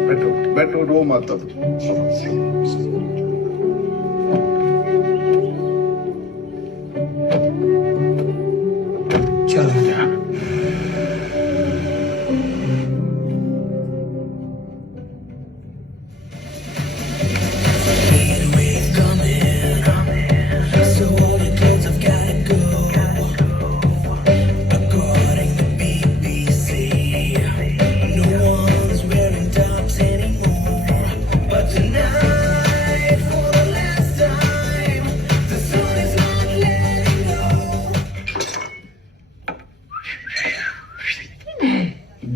बैठो बैठो, रो मत अब। चलो जा।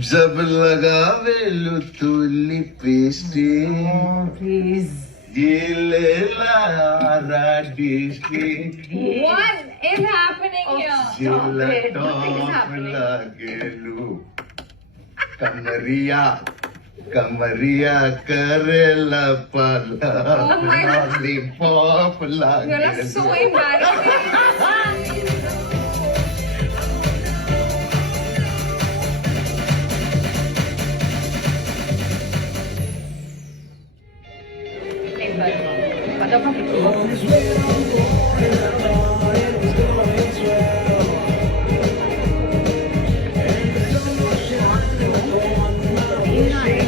जब लगावे लो तू लिपस्टिक, गिले Lara district, What is happening here? जिला टॉप लगेलू, कमरिया कमरिया करेला पाला, Oh my God. Lollipop You are so लगेलू। embarrassing. Very nice.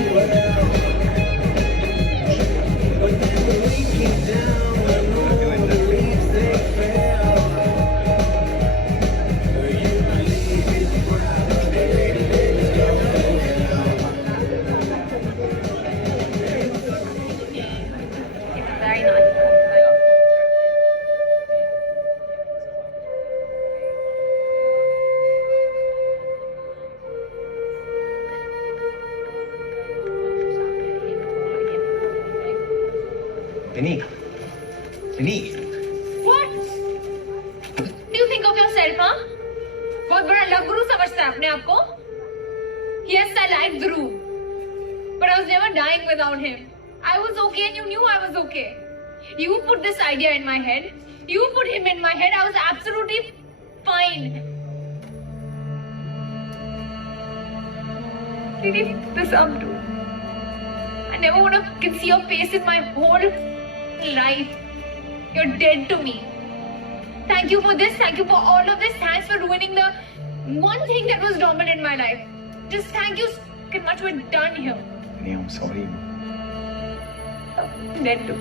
Vinny. Vinny. What? Do you think of yourself, huh? बहुत बड़ा लव गुरु समझता है अपने आप को? Yes, I like Dhruv, but I was never dying without him. I was okay, and you knew I was okay. You put this idea in my head. You put him in my head. I was absolutely fine. Really, this up, dude. I never want to see your face in my whole life. You're dead to me. Thank you for this. Thank you for all of this. Thanks for ruining the one thing that was dominant in my life. Just thank you so much. We're done here. Vinny, I'm sorry. Dead too.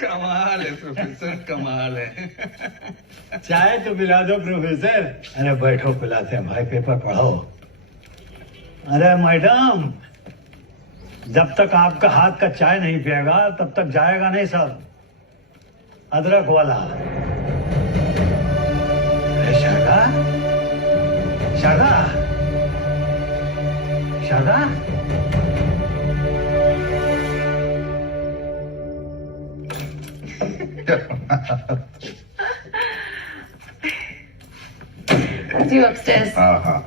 कमाल है प्रोफेसर, कमाल है। चाय तो पिला दो प्रोफेसर। अरे बैठो, पिलाते हैं भाई, पेपर पढ़ो। अरे मैडम, जब तक आपका हाथ का चाय नहीं पिएगा तब तक जाएगा नहीं सब। अदरक वाला। अरे Sharda, Sharda, Sharda. See you upstairs. हाँ हाँ।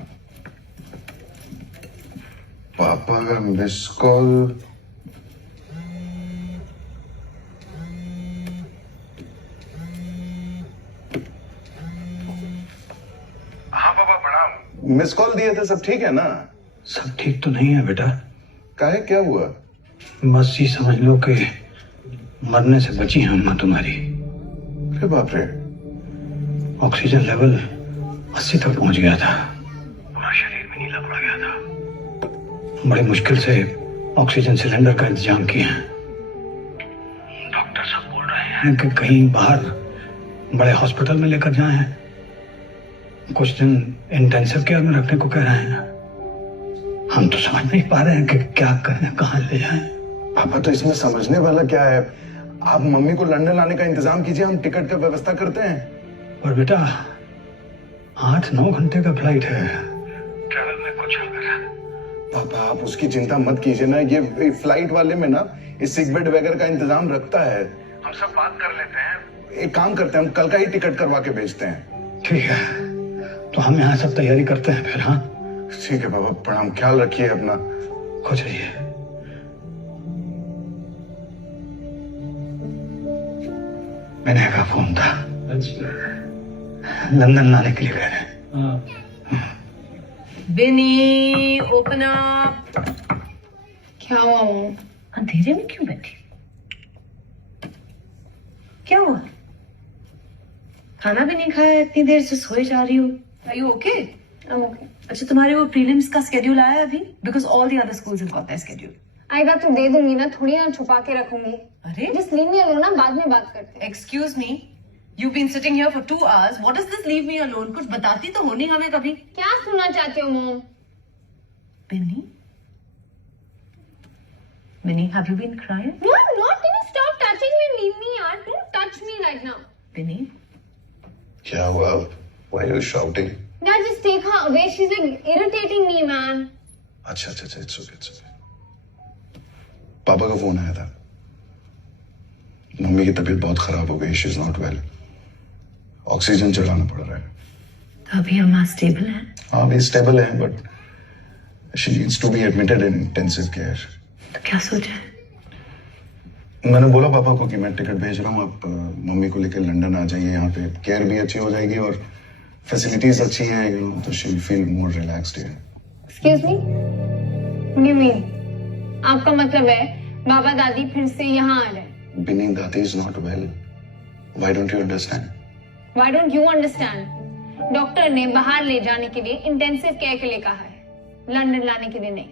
पापा का मिस कॉल। हाँ पापा प्रणाम। मिस कॉल दिए थे, सब ठीक है ना? सब ठीक तो नहीं है बेटा। काहे, क्या हुआ? बस ये समझ लो कि मरने से बची है अम्मा तुम्हारी। अरे बाप रे। ऑक्सीजन लेवल 80 तक पहुंच गया था, पूरा शरीर में नीला पड़ गया था। बड़ी मुश्किल से ऑक्सीजन सिलेंडर का इंतजाम किए हैं। डॉक्टर सब बोल रहे हैं कि कहीं बाहर बड़े हॉस्पिटल में लेकर जाएं, कुछ दिन इंटेंसिव केयर में रखने को कह रहे हैं। हम तो समझ नहीं पा रहे हैं कि क्या करें, कहाँ ले जाएं। पापा तो इसमें समझने वाला क्या है? आप मम्मी को लंदन लाने का इंतजाम कीजिए, हम टिकट का व्यवस्था करते हैं। और बेटा 8-9 घंटे का फ्लाइट है, ट्रैवल में कुछ अगर। पापा आप उसकी चिंता मत कीजिए ना, ये फ्लाइट वाले में ना इस सिक बेड वगैरह का इंतजाम रखता है। हम सब बात कर लेते हैं। एक काम करते हैं, हम कल का ही टिकट करवा के भेजते हैं। ठीक है, तो हम यहाँ सब तैयारी करते हैं फिर। हाँ ठीक है पापा, प्रणाम, ख्याल रखिए अपना। खुश रहिए। मैंने का फोन था, लंदन लाने के लिए कह रहे हैं। बिनी ओपन अप। क्या हुआ मॉम? अंधेरे में क्यों बैठी? क्या हुआ? खाना भी नहीं खाया, इतनी देर से सोए जा रही हो। Are you okay? I'm okay. अच्छा, तुम्हारे वो प्रीलिम्स का स्केड्यूल आया अभी? Because all the other schools have got their schedule. आएगा तो दे दूंगी ना, थोड़ी ना छुपा के रखूंगी। अरे जस्ट लीव मी अलोन ना, बाद में बात करते हैं। Excuse me, you've been sitting here for 2 hours. What does this leave me alone? कुछ बताती तो हो नहीं हमें कभी। क्या सुनना चाहते हो mom? Binny, Binny, have you been crying? No, I'm not. Can you stop touching me and leave me, yaar? Don't touch me right now. बिनी, क्या हुआ? Why are you shouting? Dad, just take her away. She's like irritating me, man. अच्छा अच्छा अच्छा, इट्स ओके। पापा का फोन आया था, मम्मी की तबीयत बहुत खराब हो गई, she is not well, oxygen चढ़ाना पड़ रहा है। तो अभी अम्मा स्टेबल है? हाँ अभी स्टेबल है, but she needs to be admitted in intensive care. तो क्या सोचा है? मैंने बोला पापा को कि मैं टिकट भेज रहा हूँ, आप मम्मी को लेकर लंदन आ जाइए, यहाँ पे केयर भी अच्छी हो जाएगी और फैसिलिटीज अच्छी हैं, यू नो, तो she will feel more relaxed here. Excuse me? What do you mean? आपका मतलब है बाबा दादी फिर से यहाँ आ रहे हैं? बिनी, दादी is not well, why don't you understand? Why don't you understand? Doctor ने बाहर ले जाने के लिए, इंटेंसिव केयर के लिए कहा है, लंदन लाने के लिए नहीं।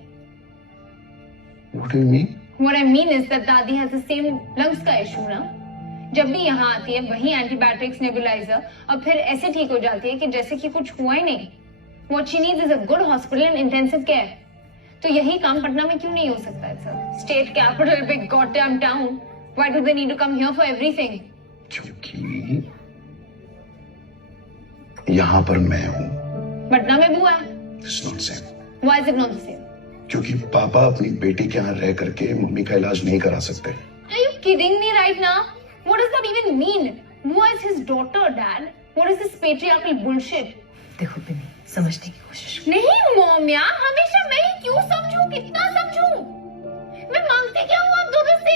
What do you mean? What I mean is that दादी has the same lungs का इशू ना, जब भी यहाँ आती है वही एंटीबायोटिक्स, नेबुलाइजर, और फिर ऐसे ठीक हो जाती है कि जैसे कि कुछ हुआ ही नहीं। What she needs is a good hospital and intensive care. तो यही काम पटना में क्यों नहीं हो सकता है sir? State capital, big goddamn town. Why do they need to come here for everything? क्योंकि यहाँ पर मैं हूँ। पटना में बुआ है। It's not same. Why is it not the same? क्योंकि पापा अपनी बेटी के यहाँ रह करके मम्मी का इलाज नहीं करा सकते। Are you kidding me right now? What does that even mean? Buआ is his daughter, Dad. What is this patriarchal bullshit? देखो बिनी, समझने की कोशिश करो। नहीं मॉम यार, हमेशा मैं ही क्यों समझूं, कितना समझूं? मैं मांगती क्या हूँ आप दोनों से?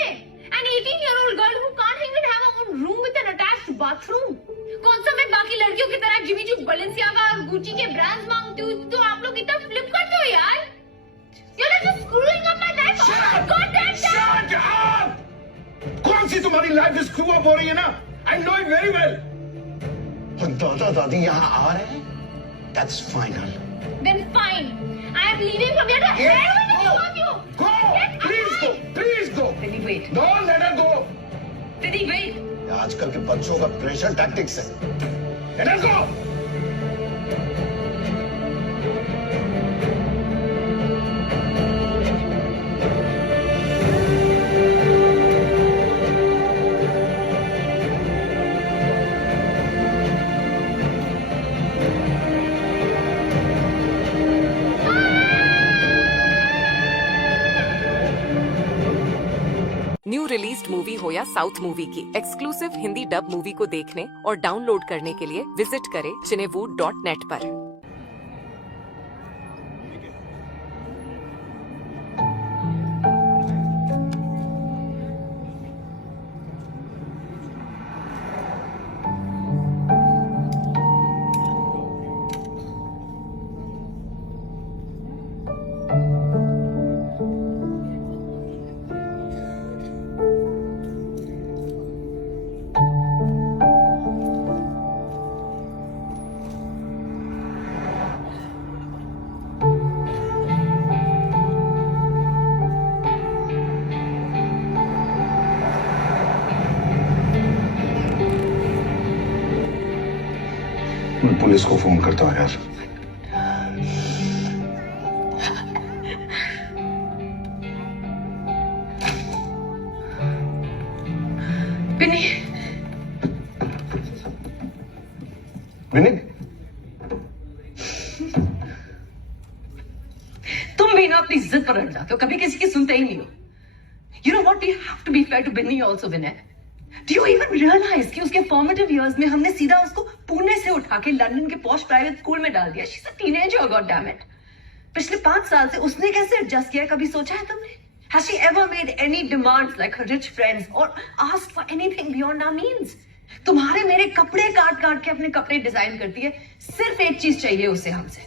An 18-year-old girl who can't even have her own room with an attached bathroom. कौन सा मैं बाकी लड़कियों की तरह जिमी चू, बलेंसियागा और गुची के ब्रांड्स मांगती हूँ, तो आप लोग इतना फ्लिप करते हो यार? You're just screwing up my life. Oh my God, Dad! Shut up! कौन सी तुम्हारी लाइफ स्क्रू अप हो रही है ना? I know it very well. और दादा दादी यहाँ आ रहे हैं? That's final. Then fine. I am leaving from here to hell with you, want you. Go! Get Please go! out. Please go! Binny wait, Don't let her go! Binny wait. ये आजकल के बच्चों का प्रेशर टैक्टिक्स है। Let her go! New released movie हो या साउथ मूवी की एक्सक्लूसिव हिंदी डब मूवी को देखने और डाउनलोड करने के लिए विजिट करें cinewood.net पर। मैं पुलिस को फोन करता हूँ यार। बिन्नी, बिन्नी, तुम भी ना अपनी जिद पर अड़ जाते हो, कभी किसी की सुनते ही नहीं हो। You know what? We have to be fair to Binny also, Vinay. Do you even realize कि उसके formative years में हमने सीधा उसको पुणे से उठा के लंदन के पॉश प्राइवेट स्कूल में डाल दिया। She's a teenager, God damn it. पिछले 5 साल से उसने कैसे एडजस्ट किया, कभी सोचा है तुमने? Has she ever made any demands like her rich friends or asked for anything beyond our means? तुम्हारे मेरे कपड़े काट काट के अपने कपड़े डिजाइन करती है, सिर्फ एक चीज चाहिए उसे हमसे,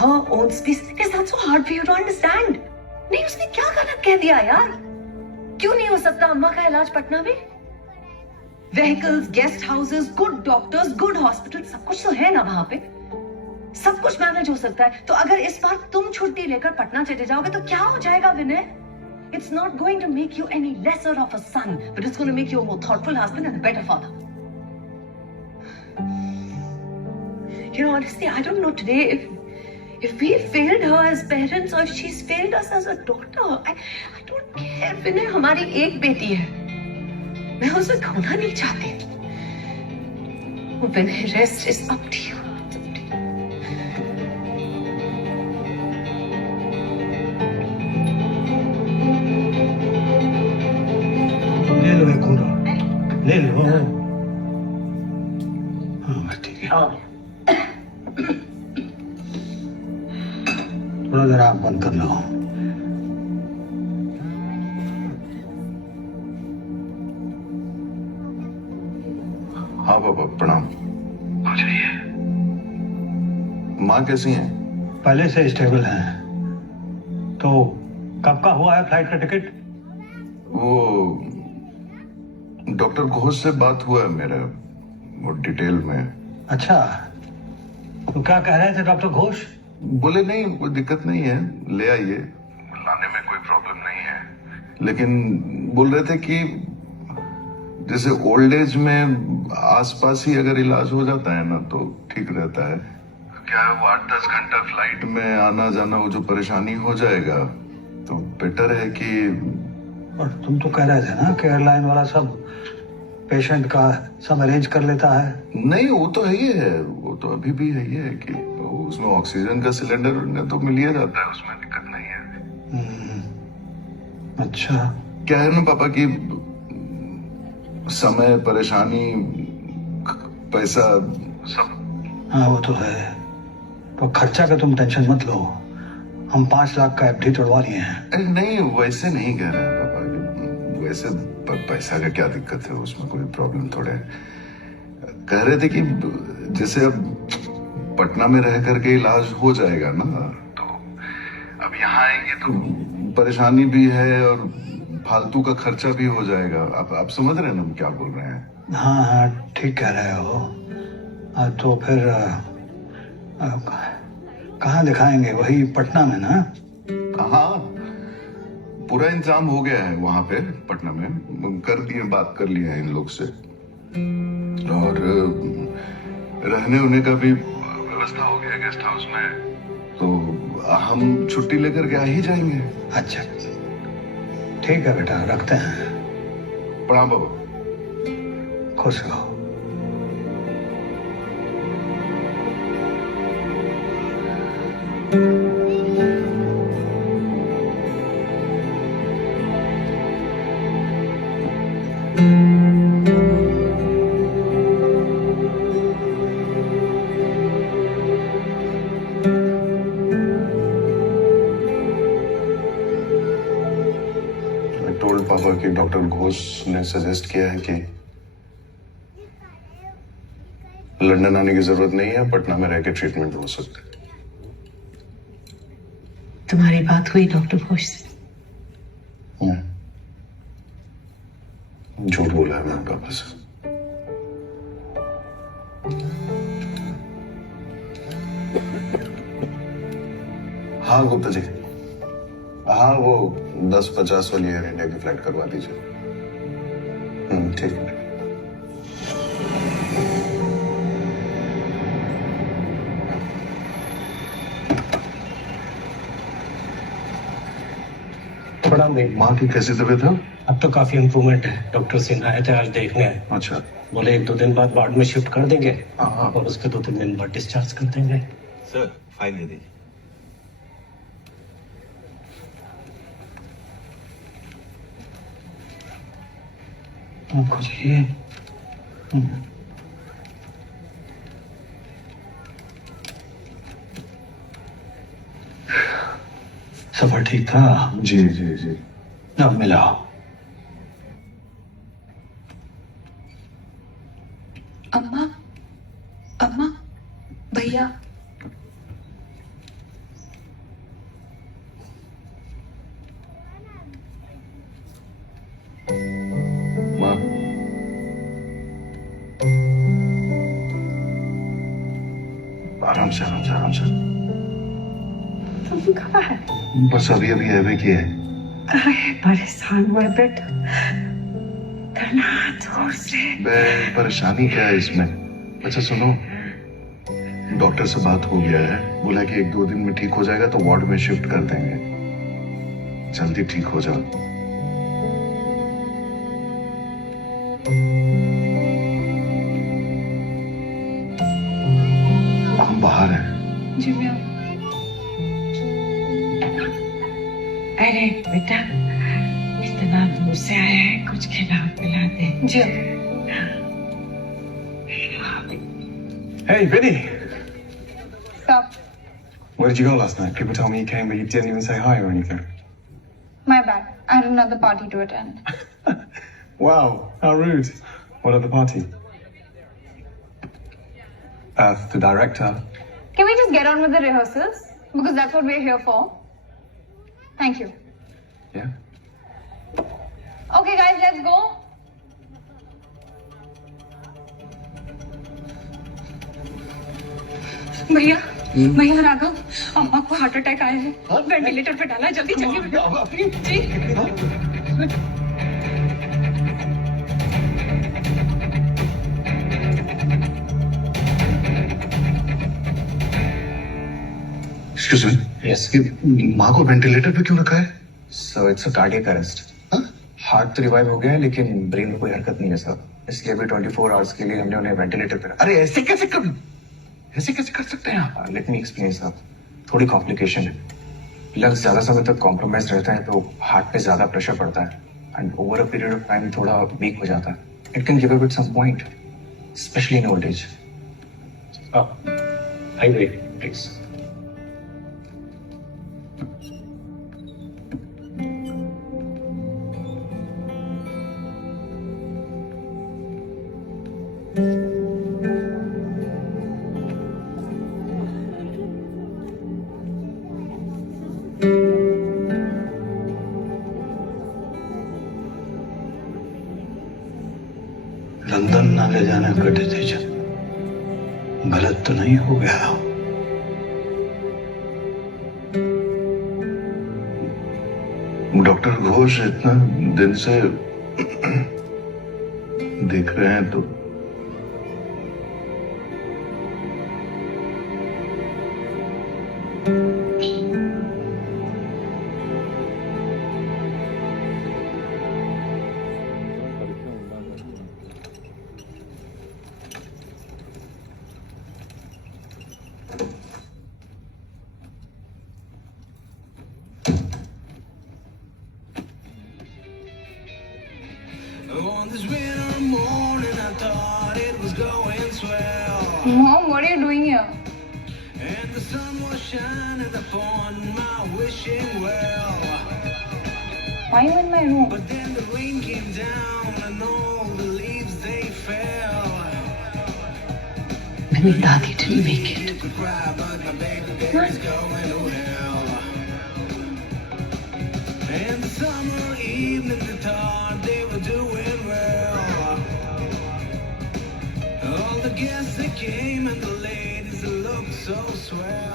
her own space. Is that so hard for you to understand? नहीं, उसने क्या गलत कह दिया यार? क्यों नहीं हो सकता अम्मा का इलाज पटना में? Vehicles, guest houses, good doctors, good hospital, सब कुछ तो है ना वहां पे। सब कुछ मैनेज हो सकता है। तो अगर इस बार तुम छुट्टी लेकर पटना चले जाओगे तो क्या हो जाएगा विनय? It's not going to make you any lesser of a son, but it's going to make you a more thoughtful husband and a better father. You know, honestly, I don't know today if we failed her as parents or if she's failed us as a daughter. I don't care. विनय हमारी एक बेटी है, मैं उसे खोना नहीं चाहती। विनय, rest is up to you. ले लो एक और, ले लो। हाँ बस ठीक है। थोड़ा जरा आप बंद कर लो। हाँ पापा, प्रणाम। माँ कैसी हैं? पहले से स्टेबल हैं। तो कब का हुआ है फ्लाइट का टिकट? वो डॉक्टर घोष से बात हुआ है मेरा, वो डिटेल में। अच्छा, तो क्या कह रहे थे डॉक्टर घोष? बोले नहीं, कोई दिक्कत नहीं है, ले आइए, लाने में कोई प्रॉब्लम नहीं है। लेकिन बोल रहे थे कि जैसे ओल्ड एज में आसपास ही अगर इलाज हो जाता है ना तो ठीक रहता है। क्या है, वो 8-10 घंटा फ्लाइट में आना जाना, वो जो परेशानी हो जाएगा, तो बेटर है कि। और तुम तो कह रहे थे ना कि एयरलाइन वाला सब पेशेंट का सब अरेंज कर लेता है। नहीं, वो तो है ही है, वो तो अभी भी है ही है कि उसमें ऑक्सीजन का सिलेंडर तो मिल ही जाता है, उसमें दिक्कत नहीं है। अच्छा, क्या है ना पापा कि समय, परेशानी, पैसा सब। हाँ वो तो है। तो खर्चा का तुम टेंशन मत लो, हम 5 लाख का एफडी तोड़वा लिए हैं। अरे नहीं, वैसे नहीं कह रहे हैं पापा, वैसे पैसा का क्या दिक्कत है, उसमें कोई प्रॉब्लम थोड़े। कह रहे थे कि जैसे अब पटना में रह करके इलाज हो जाएगा ना, तो अब यहाँ आएंगे तो परेशानी भी है और फालतू का खर्चा भी हो जाएगा। आप समझ रहे हैं ना हम क्या बोल रहे हैं? हाँ हाँ ठीक कह रहे हो। तो फिर कहाँ दिखाएंगे? वही पटना में ना? हाँ, पूरा इंतजाम हो गया है वहां पे पटना में, कर दिए, बात कर लिया है इन लोग से, और रहने उन्हें का भी व्यवस्था हो गया गेस्ट हाउस में, तो हम छुट्टी लेकर के आ ही जाएंगे। अच्छा ठीक है बेटा, रखते हैं। प्रणाम बाबा। खुश रहो। told पापा कि डॉक्टर घोष ने सजेस्ट किया है कि लंदन आने की जरूरत नहीं है, पटना में रह के ट्रीटमेंट हो सकता है। तुम्हारी बात हुई डॉक्टर घोष से? झूठ बोला है मैंने पापा से। हाँ गुप्ता जी, हाँ वो 10:50 वाली एयर इंडिया की फ्लाइट करवा दीजिए। ठीक है। बड़ा नहीं। माँ की कैसी तबीयत है? अब तो काफी इम्प्रूवमेंट है। डॉक्टर सिन्हा आए थे आज देखने। अच्छा। बोले 1-2 दिन बाद वार्ड में शिफ्ट कर देंगे और उसके 2-3 दिन बाद डिस्चार्ज कर देंगे। सर फाइल दे दीजिए। कुछ ये सफर ठीक था? जी जी जी। अब मिला। अम्मा, अम्मा, भैया। माँ, आराम से आराम से आराम से। तुम कहाँ है? बस अभी अभी एवे की है। परेशान हुए बेटा, करना जोर से। परेशानी क्या है इसमें? अच्छा सुनो, डॉक्टर से बात हो गया है, बोला कि 1-2 दिन में ठीक हो जाएगा तो वार्ड में शिफ्ट कर देंगे। जल्दी ठीक हो जाओ। हम बाहर हैं। जी मैं। अरे बेटा, इतना दूर से आया है, कुछ खिला पिला दे। जी। Hey, Vinny! Stop. Where did you go last night? People told me you came, but you didn't even say hi or anything. My bad. I had another party to attend. Wow, how rude. What other party? The director. Can we just get on with the rehearsals? Because that's what we're here for. Thank you. Yeah? Okay, guys, let's go. भैया, भैया राघव, अम्मा को हार्ट अटैक आया है। वेंटिलेटर पे डाला है, जल्दी चलिए बेटा। जी। Excuse me? Yes. माँ को वेंटिलेटर पे क्यों रखा है? Sir it's a cardiac arrest. Heart तो रिवाइव हो गया है लेकिन ब्रेन में कोई हरकत नहीं है सर, इसलिए अभी 24 आवर्स के लिए हमने उन्हें वेंटिलेटर पे रखा। अरे ऐसे कैसे कर सकते हैं आप? लेट मी एक्सप्लेन सर, थोड़ी कॉम्प्लिकेशन है। लंग्स ज्यादा समय तक कॉम्प्रोमाइज रहते हैं तो हार्ट पे ज्यादा प्रेशर पड़ता है and over a period of time थोड़ा वीक हो जाता है। It can give up at some point, specially in old age. I wait please. London ना ले जाने का डिसीजन गलत तो नहीं हो गया? डॉक्टर घोष इतना दिन से देख रहे हैं तो Mom, what are you doing here? And the sun was shining upon my wishing well. Why are you in my room? Benny, Dadi didn't make it. In the summer evening, they thought they were doing well. All the guests that came and the ladies that looked so swell.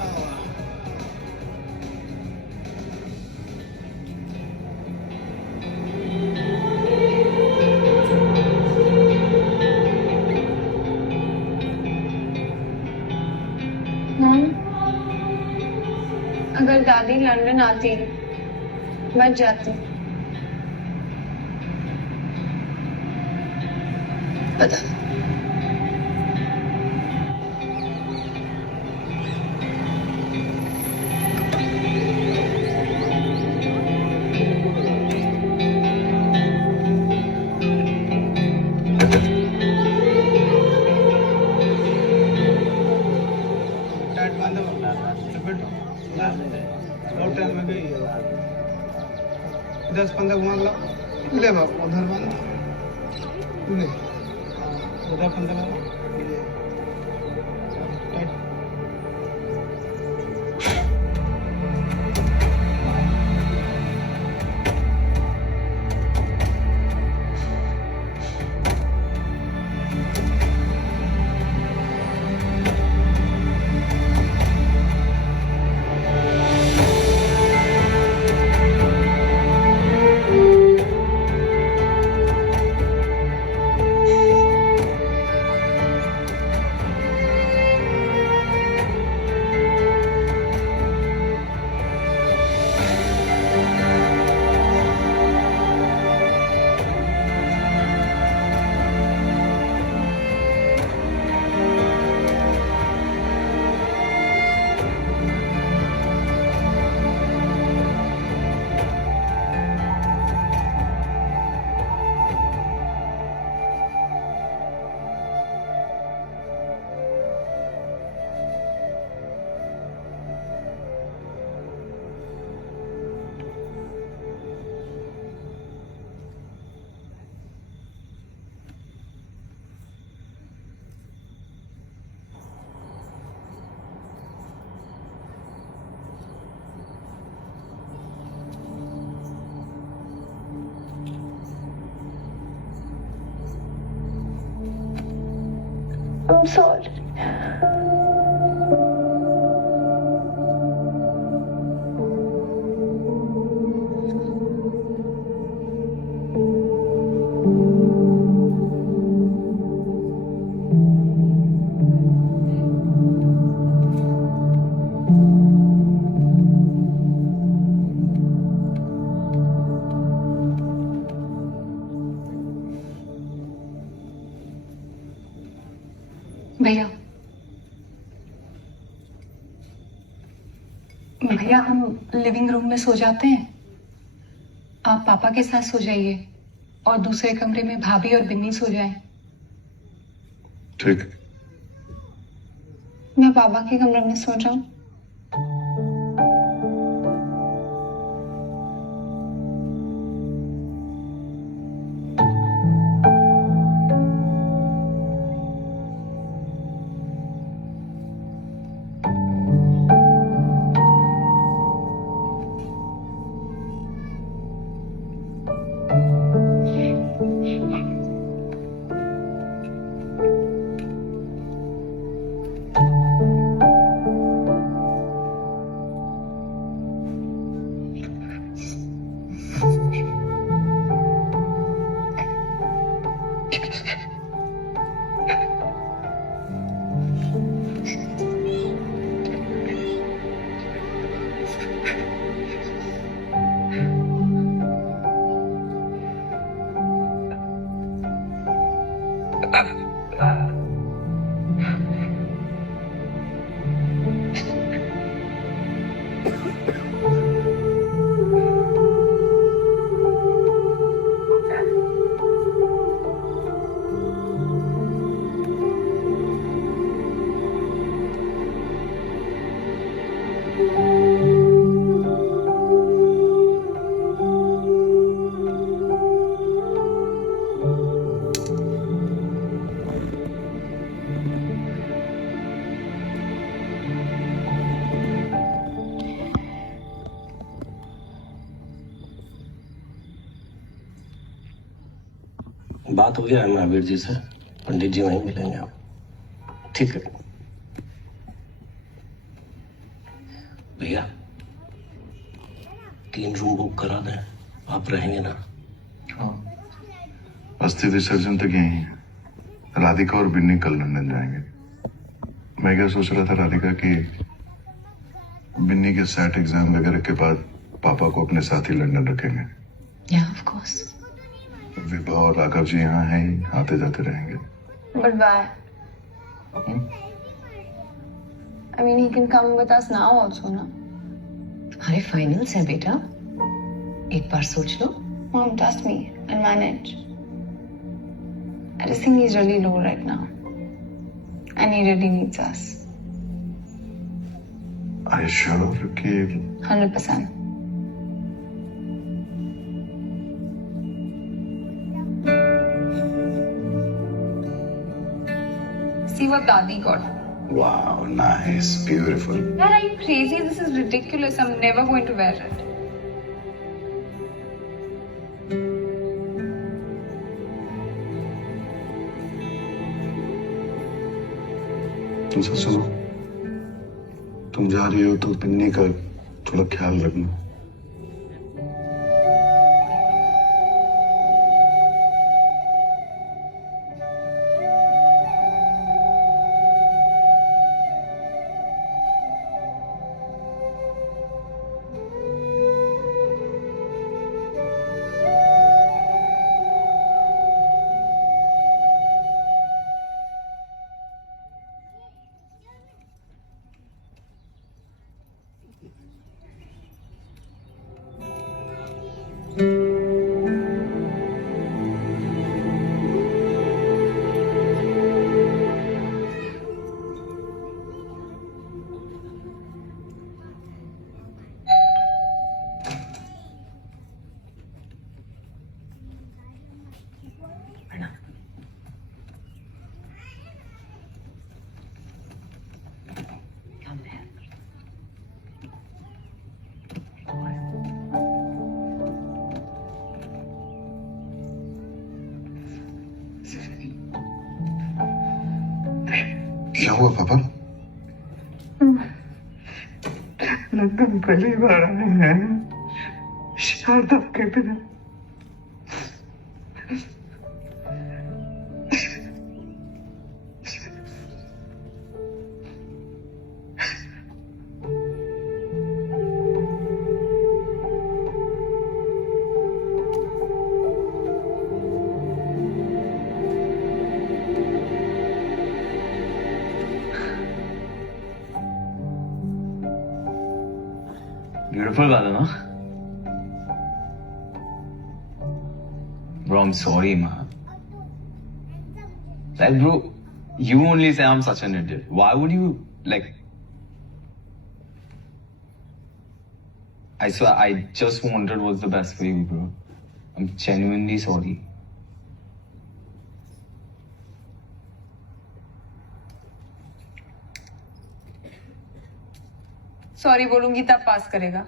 Mom, अगर दादी लंदन आती बच जाती। बता। और टाइम में गई 10-15 घुमा लो ले बाबू उधर बंद ले उधर 15 I'm sorry. भैया भैया हम लिविंग रूम में सो जाते हैं, आप पापा के साथ सो जाइए और दूसरे कमरे में भाभी और बिन्नी सो जाएं। ठीक। मैं पापा के कमरे में सो जाऊं? बात हो गया है महावीर जी से, पंडित जी वहीं मिलेंगे आप। ठीक है भैया, 3 रूम बुक करा दें, आप रहेंगे ना? हाँ, अस्थि विसर्जन तक यही है। राधिका और बिन्नी कल लंदन जाएंगे। मैं क्या सोच रहा था राधिका कि बिन्नी के सेट एग्जाम वगैरह के बाद पापा को अपने साथ ही लंदन रखेंगे। Yeah, of course. विभा और राघव जी यहाँ हैं ही, आते जाते रहेंगे। But why? I mean, he can come with us now also, ना? तुम्हारे फाइनल्स हैं बेटा, एक बार सोच लो। Mom, trust me, I'll manage. I just think he's really low right now. And he really needs us. Are you sure कि 100%. See what Dadi got. Wow, nice, beautiful. Dad, are you crazy? This is ridiculous. I'm never going to wear it. तुमसे सुनो, तुम जा रही हो तो पिन्नी का थोड़ा ख्याल रखना। क्या हुआ पापा? लंदन पहली बार आए हैं शारदा के बिना। Beautiful गाना ना? Bro, I'm sorry, man. Like, bro, you only say I'm such an idiot. Why would you, like... I swear, I just wanted what's the best for you, bro. I'm genuinely sorry. Sorry बोलूंगी तब पास करेगा।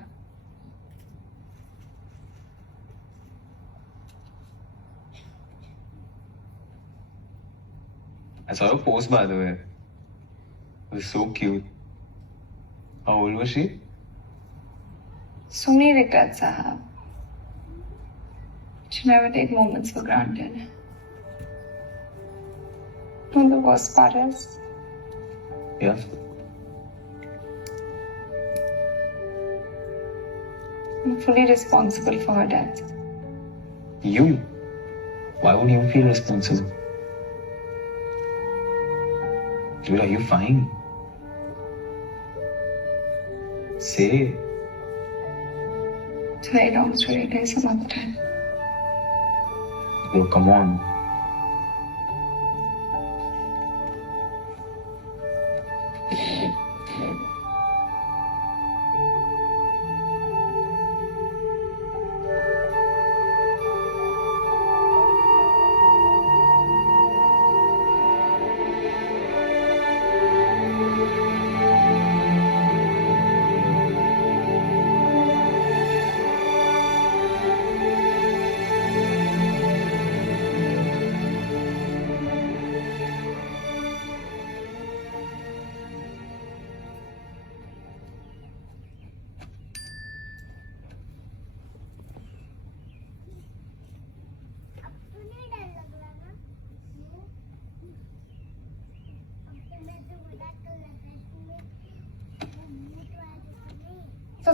I saw your post, by the way. It was so cute. How old was she? So many regrets I have. Should never take moments for granted. And the worst part is, Yeah. I'm fully responsible for her death. You? Why would you feel responsible? Dude, are you fine? Say it. It's a very long story. Tell some other time. Bro, come on.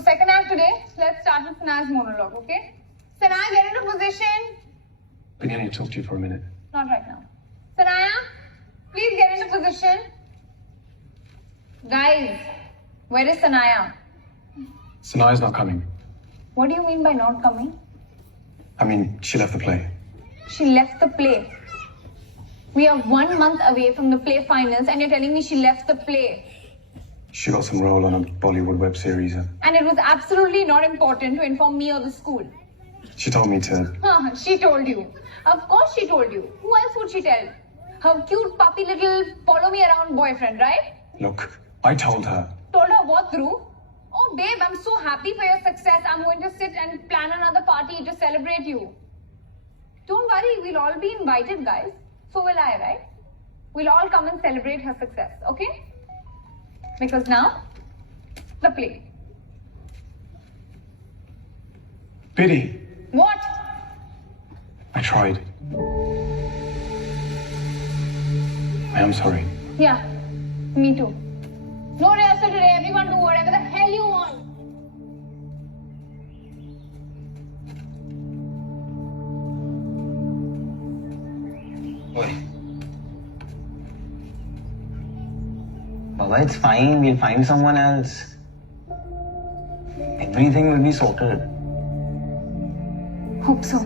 second act today, let's start with Sanaya's monologue, okay? Sanaya, get into position. Vinny, I need to talk to you for a minute. Not right now. Sanaya, please get into position. Guys, where is Sanaya? Sanaya's not coming. What do you mean by not coming? I mean, she left the play. She left the play. We are 1 month away from the play finals and you're telling me she left the play. She got some role on a Bollywood web series. And it was absolutely not important to inform me or the school. She told me to. She told you. Of course she told you. Who else would she tell? Her cute puppy little follow me around boyfriend, right? Look, I told her. Told her what, Dhruv? Oh babe, I'm so happy for your success. I'm going to sit and plan another party to celebrate you. Don't worry, we'll all be invited, guys. So will I, right? We'll all come and celebrate her success, okay? Because now, the play. Biddy, What? I tried. I am sorry. Yeah, me too. No rehearsal today. Everyone do whatever the hell you want. Baba, it's fine. We'll find someone else. Everything will be sorted. Hope so.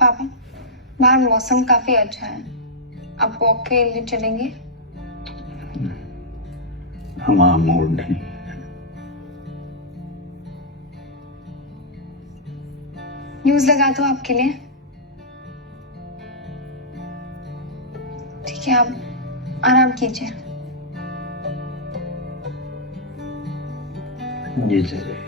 पापा, बाहर मौसम काफी अच्छा है। आप वॉक के लिए चलेंगे? हमारा मूड नहीं। न्यूज लगा दो आपके लिए। ठीक है, आप आराम कीजिए। जी चलिए।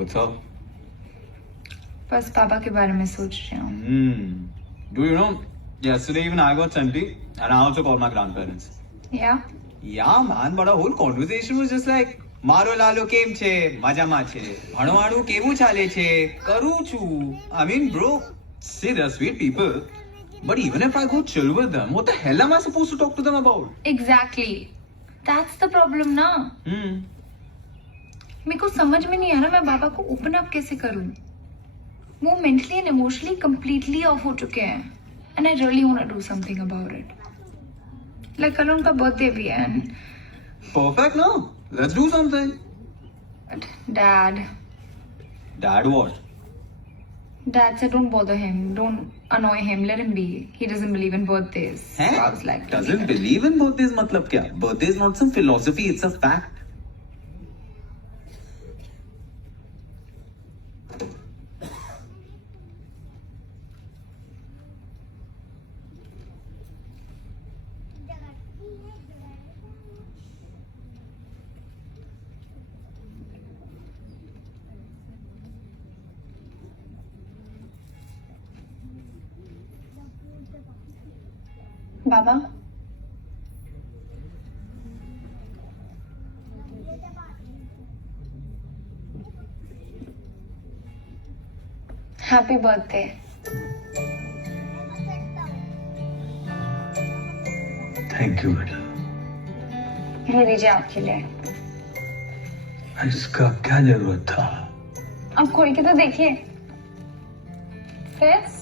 What's up? बस पापा के बारे में सोच रही हूँ। Do you know, yesterday even I got Santi and I also called my grandparents. Yeah? Yeah, man, but our whole conversation was just like, મારો લાલો કેમ છે? મજામાં છે. ભણવાનું કેવું ચાલે છે? કરું છું. I mean, bro, see, they're sweet people. But even if I go chill with them, what the hell am I supposed to talk to them about? Exactly. That's the problem ना। मेरे को समझ में नहीं आ रहा मैं बाबा को ओपन अप कैसे करूं। वो mentally and emotionally completely off हो चुके हैं and I really want to do something about it. Like कल उनका बर्थडे भी है and Perfect, no? Let's do something. Dad What? Dad said don't bother him, don't annoy him, let him be. He doesn't believe in birthdays. So I was like, Doesn't believe in birthdays मतलब क्या? Birthday is not some philosophy, it's a fact. Baba happy birthday. Thank you बेटा। ले लीजिए आपके लिए। इसका क्या जरूरत था? आप खोल के तो देखिए। Yes?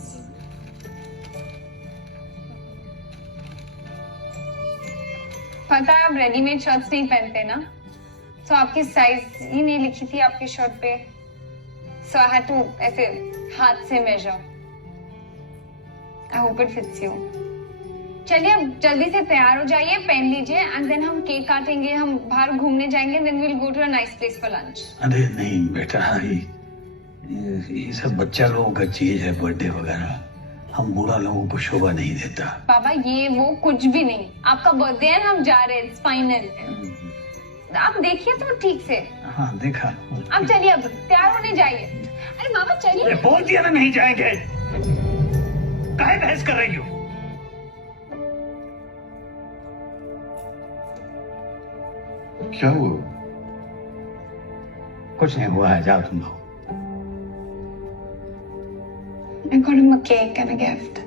पता है आप रेडीमेड शर्ट्स नहीं पहनते ना, तो आपकी साइज ही नहीं लिखी थी आपकी शर्ट पे, सो आई हैड टू ऐसे हाथ से measure. I hope it fits you. चलिए अब जल्दी से तैयार हो जाइए, पहन लीजिए, एंड देन हम केक काटेंगे, हम बाहर घूमने जाएंगे, then we'll go to a nice place for lunch. अरे नहीं बेटा, ये सब बच्चा लोगों का चीज है, बर्थडे वगैरह। हम बूढ़ा लोगों को शोभा नहीं देता। पापा ये वो कुछ भी नहीं, आपका बर्थडे है, हम जा रहे हैं, इट्स फाइनल। आप देखिए तो ठीक से। हाँ देखा। अब चलिए, अब तैयार होने जाइए। अरे मामा चलिए। बोल दिया ना नहीं जाएंगे, काहे बहस कर रही हो? क्या हुआ? कुछ नहीं हुआ है, जाओ तुम लोग। I got him a cake and a gift.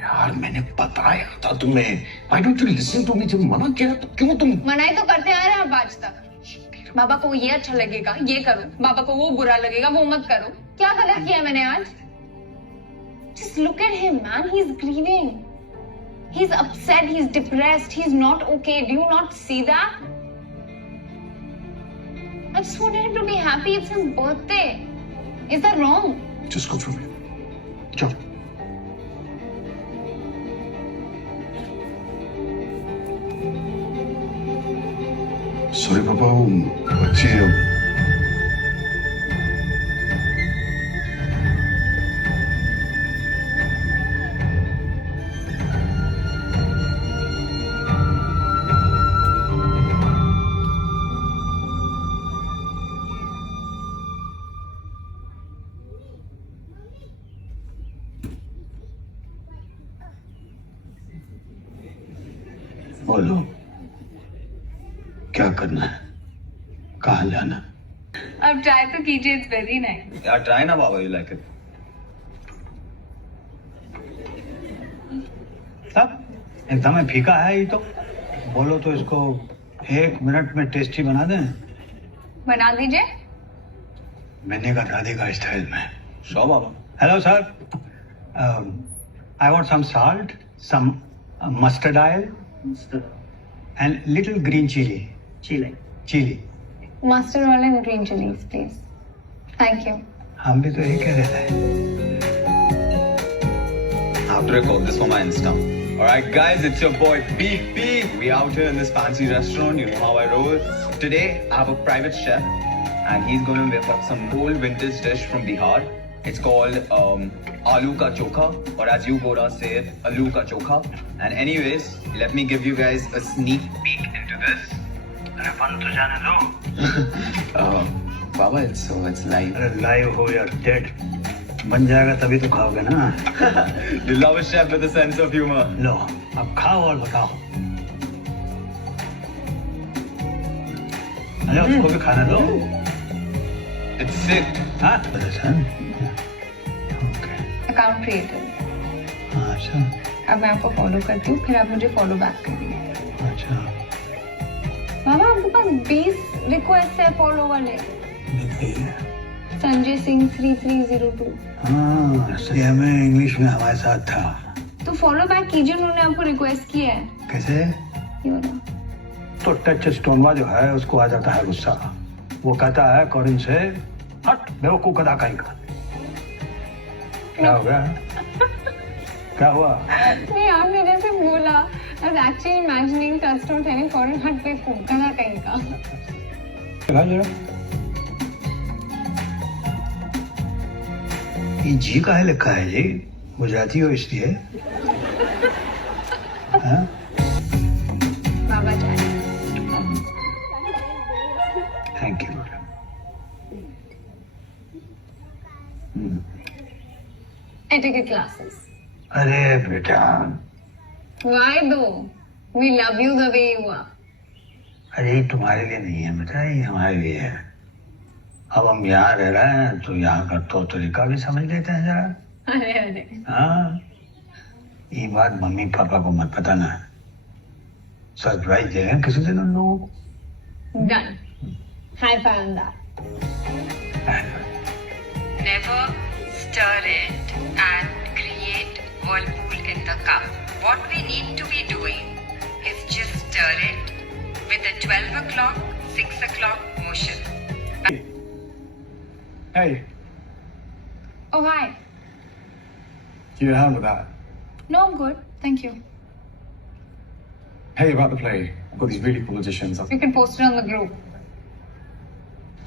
यार मैंने बताया था तुम्हें, Why don't you listen to me? जब मना किया तो क्यों तुम? मनाई तो करते आ रहे हैं आप आज तक। बाबा को ये अच्छा लगेगा ये करो, बाबा को वो बुरा लगेगा वो मत करो। क्या गलत किया मैंने आज? Just look at him, man. He's grieving. He's upset. He's depressed. He's not okay. Do you not see that? I just wanted him to be happy. It's his birthday. Is that wrong? Just go from here. जाओ। सॉरी पापा, वो बच्चे बोलो क्या करना है, कहाँ जाना? अब ट्राई तो कीजिए, इट्स वेरी नाइस। यार ट्राई ना बाबा, यू लाइक इट। सब एकदम फीका है ये तो। बोलो तो इसको 1 मिनट में टेस्टी बना दें। बना दीजिए। मैंने कहा राधिका स्टाइल में। शो बाबा। Hello sir, I want some salt, some mustard oil and little green chilli. Chilli mustard oil and green chillies please. Thank you. हम भी तो यही कह रहे थे। I have to record this for my Insta. Alright guys, it's your boy BP. We out here in this fancy restaurant, you know how I roll. Today I have a private chef and he's going to whip up some old vintage dish from Bihar. It's called aloo ka chokha, or as you Goras say it, aloo ka chokha. And anyways, let me give you guys a sneak peek into this. अरे बंद तो जाने दो। Baba, it's live. अरे लाइव हो या डेड, बन जाएगा तभी तो खाओगे ना। You love a chef with a sense of humor. लो अब खाओ और बताओ। अरे उसको भी खाने दो। It's sick. हाँ अकाउंट क्रिएटेड। अच्छा। अब मैं आपको फॉलो करती हूँ, फिर आप मुझे फॉलो बैक करिए। अच्छा। मामा आपके पास 20 रिक्वेस्ट है फॉलो वाले। देखिए। संजय सिंह 3302। हाँ, इसलिए में इंग्लिश में हमारे साथ था। तो फॉलो बैक कीजिए, उन्होंने आपको रिक्वेस्ट किया है। कैसे? ये वाला। तो टच स्टोनवा जो है उसको आ जाता है गुस्सा। वो कहता है कॉरिन से, हट बेवकूफ अदा करेगा। क्या हो गया? क्या हुआ? नहीं आपने जैसे बोला, I was actually imagining touchstone telling foreign हट पे गधा कहेगा। ये जी काहे लिखा है जी? गुजराती हो इसलिए? हाँ? बाबा जाने। Thank you. Etiquette classes. अरे बेटा। Why though? We love you the way you are. अरे ये तुम्हारे लिए नहीं है बेटा, ये हमारे लिए है। अब हम यहाँ रह रहे हैं तो यहाँ का तौर तरीका भी समझ लेते हैं जरा। अरे अरे। हाँ, ये बात मम्मी पापा को मत बताना। सरप्राइज देगा किसी दिन उन लोगों को। Done. High five on that. Never stir it and create whirlpool in the cup. What we need to be doing is just stir it with a 12 o'clock 6 o'clock motion. Hey, Oh, hi. do you help with that? No, I'm good. Thank you. Hey, about the play. I've got these really cool auditions. You can post it on the group.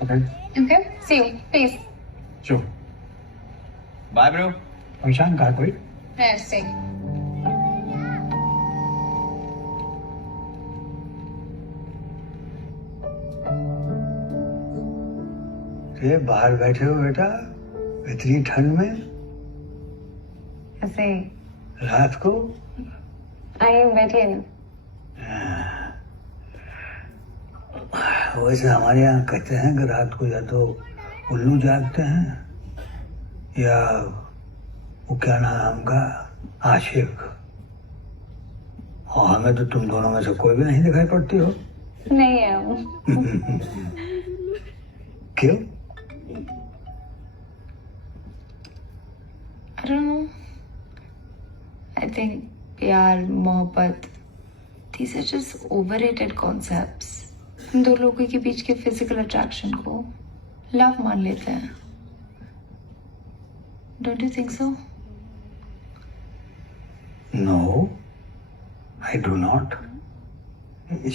Okay, Okay? See you. Peace. sure. Bye, bro. पहचान कहा कोई? Let's see. ये बाहर बैठे हो बेटा इतनी ठंड में ऐसे रात को आइए बैठिए ना. वैसे हमारे यहाँ कहते हैं कि रात को या तो उल्लू जागते हैं या वो क्या नाम का आशिक, और हमें तो तुम दोनों में से कोई भी नहीं दिखाई पड़ती हो. नहीं है वो. क्यों? I don't know. I think प्यार, मोहब्बत, these are just overrated concepts. हम दो लोगों के बीच के फिजिकल अट्रैक्शन को लव मान लेते हैं. Don't you think so? No, I do not.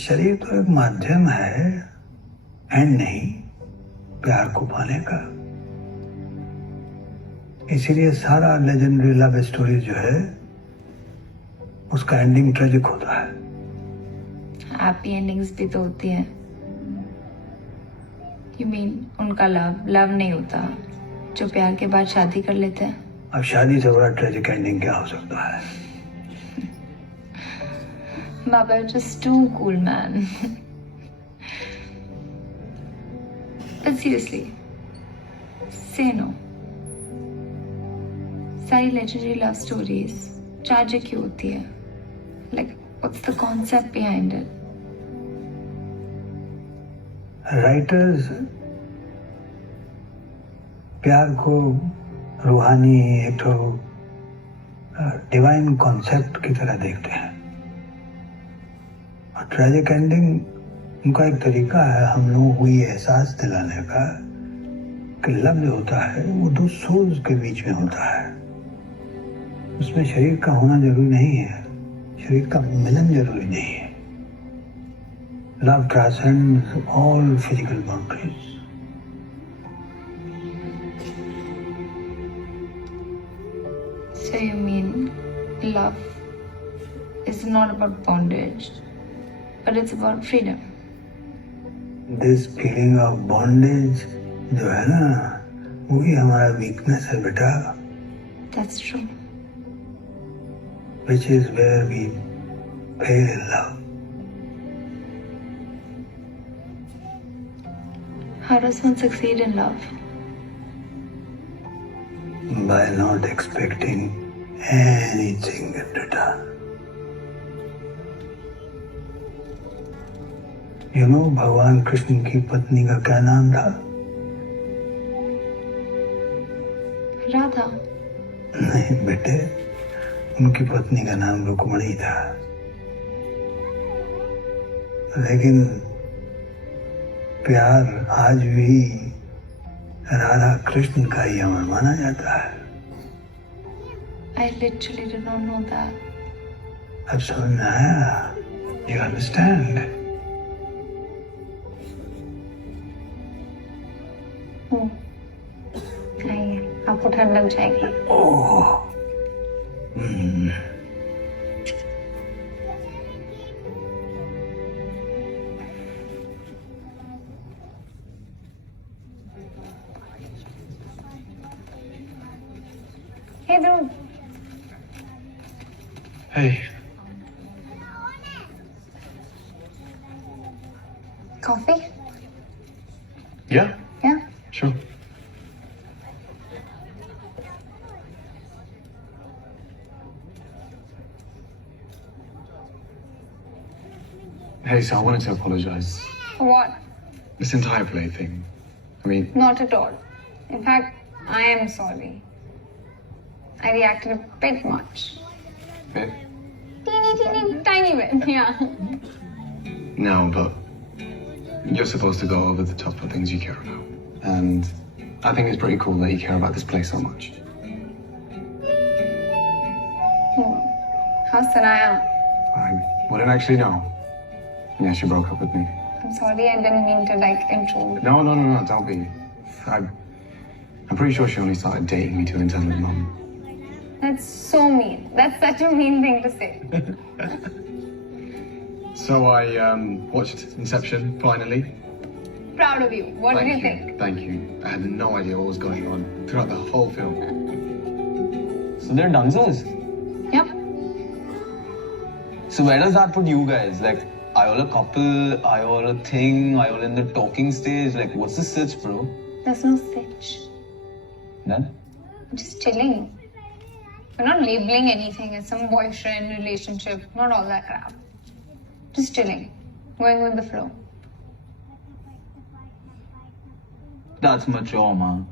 शरीर तो एक माध्यम है एंड नहीं प्यार को पाने का. इसीलिए सारा लेजेंडरी लव स्टोरी जो है उसका एंडिंग ट्रेजिक होता है. हैप्पी एंडिंग्स भी तो होती हैं. You mean उनका लव नहीं होता जो प्यार के बाद शादी कर लेते हैं? अब शादी से बड़ा ट्रेजिक एंडिंग क्या हो सकता है? Baba, you're just too cool, man. But seriously, say no. सारी legendary love stories tragic क्यों होती है? Like, what's the concept behind it? Writers प्यार को रूहानी एक तो डिवाइन कॉन्सेप्ट की तरह देखते हैं, और ट्रेजिक एंडिंग उनका एक तरीका है हम लोगों को ये एहसास दिलाने का कि लव जो होता है वो दो सोल्स के बीच में होता है. उसमें शरीर का होना जरूरी नहीं है, शरीर का मिलन जरूरी नहीं है. Love transcends all physical boundaries. So you mean love is not about bondage, but it's about freedom? This feeling of bondage जो है ना वही हमारा वीकनेस है बेटा. That's true. Which is where we fail in love. How does one succeed in love? By not expecting anything in return. You know भगवान कृष्ण की पत्नी का क्या नाम था? राधा. नहीं बेटे, उनकी पत्नी का नाम रुक्मणी था. लेकिन प्यार आज भी राधा कृष्ण का ही अमर माना जाता है. I literally did not know that. अब समझ में आया? You understand? आइए, आपको ठंड लग जाएगी. ओह. Hey, Dhruv. Hey, Coffee? yeah, Yeah. sure. Hey, so I wanted to apologize. For what? This entire play thing. I mean, Not at all. In fact, I am sorry. I reacted a bit much. bit Teeny, tiny bit, yeah. now, but You're supposed to go over the top for things you care about. And I think it's pretty cool that you care about this place so much. How's Sanaya? I wouldn't actually know. Yeah, she broke up with me. I'm sorry, I didn't mean to intrude. No, don't be. I'm pretty sure she only started dating me to intern with Mum. That's so mean. That's such a mean thing to say. So I watched Inception, finally. Proud of you. What did you think? Thank you. I had no idea what was going on throughout the whole film. So they're dunzos? Yep. So where does that put you guys? Like, are you all a couple? Are you all a thing? Are you all in the talking stage? Like, what's the sitch, bro? There's no stitch. Then? Just chilling. We're not labeling anything as some boyfriend relationship. Not all that crap. Just chilling. Going with the flow. That's mature, man.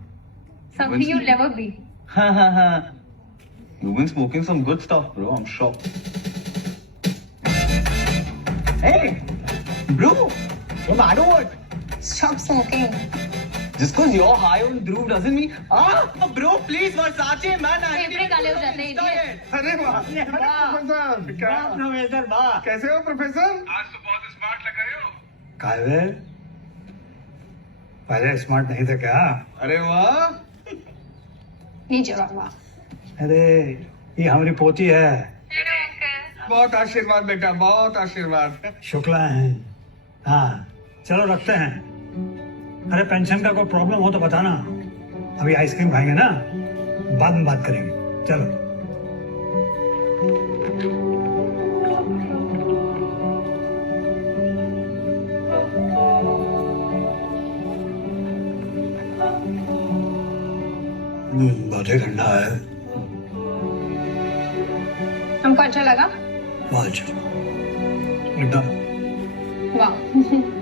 Something you'll never be. Ha ha ha. You've been smoking some good stuff, bro. I'm shocked. Hey! Bro! You're mad or what? Stop smoking. Just because you're high on Dhruv doesn't mean... Ah! Bro, please, Versace, man. फेफड़े काले हो जाते हैं idiot. अरे वाह! प्रोफेसर! क्या प्रोफेसर वाह! कैसे हो प्रोफेसर? आज तो बहुत स्मार्ट लग रहे हो। काहे? पहले स्मार्ट नहीं था क्या? अरे वाह! नीचे बाबा. अरे ये हमारी पोती है. बहुत आशीर्वाद बेटा, बहुत आशीर्वाद. शुक्ला हैं. हाँ, चलो रखते हैं. अरे पेंशन का कोई प्रॉब्लम हो तो बताना. अभी आइसक्रीम खाएंगे ना, बाद में बात करेंगे. चलो. बहुत ही ठंडा है. हमको अच्छा लगा? बहुत अच्छा. एकदम. वाह.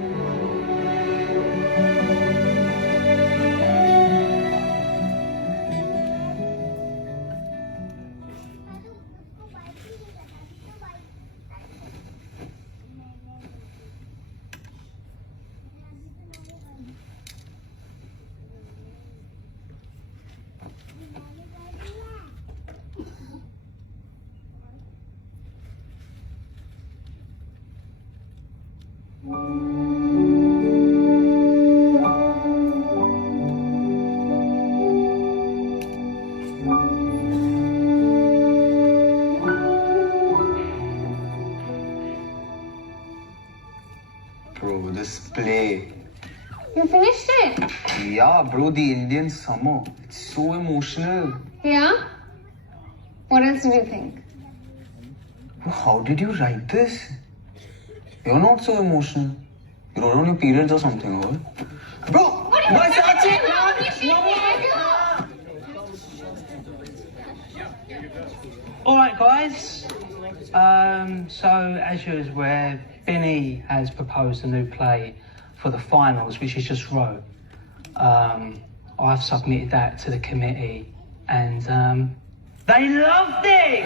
Bro, this play. You finished it? Yeah, bro, the Indian summer. It's so emotional. Yeah? What else do you think? How did you write this? You're not so emotional. You don't know your periods or something, or? Bro! Versace! Alright guys, so as you're aware, Binny has proposed a new play for the finals, which he just wrote. I've submitted that to the committee and they loved it!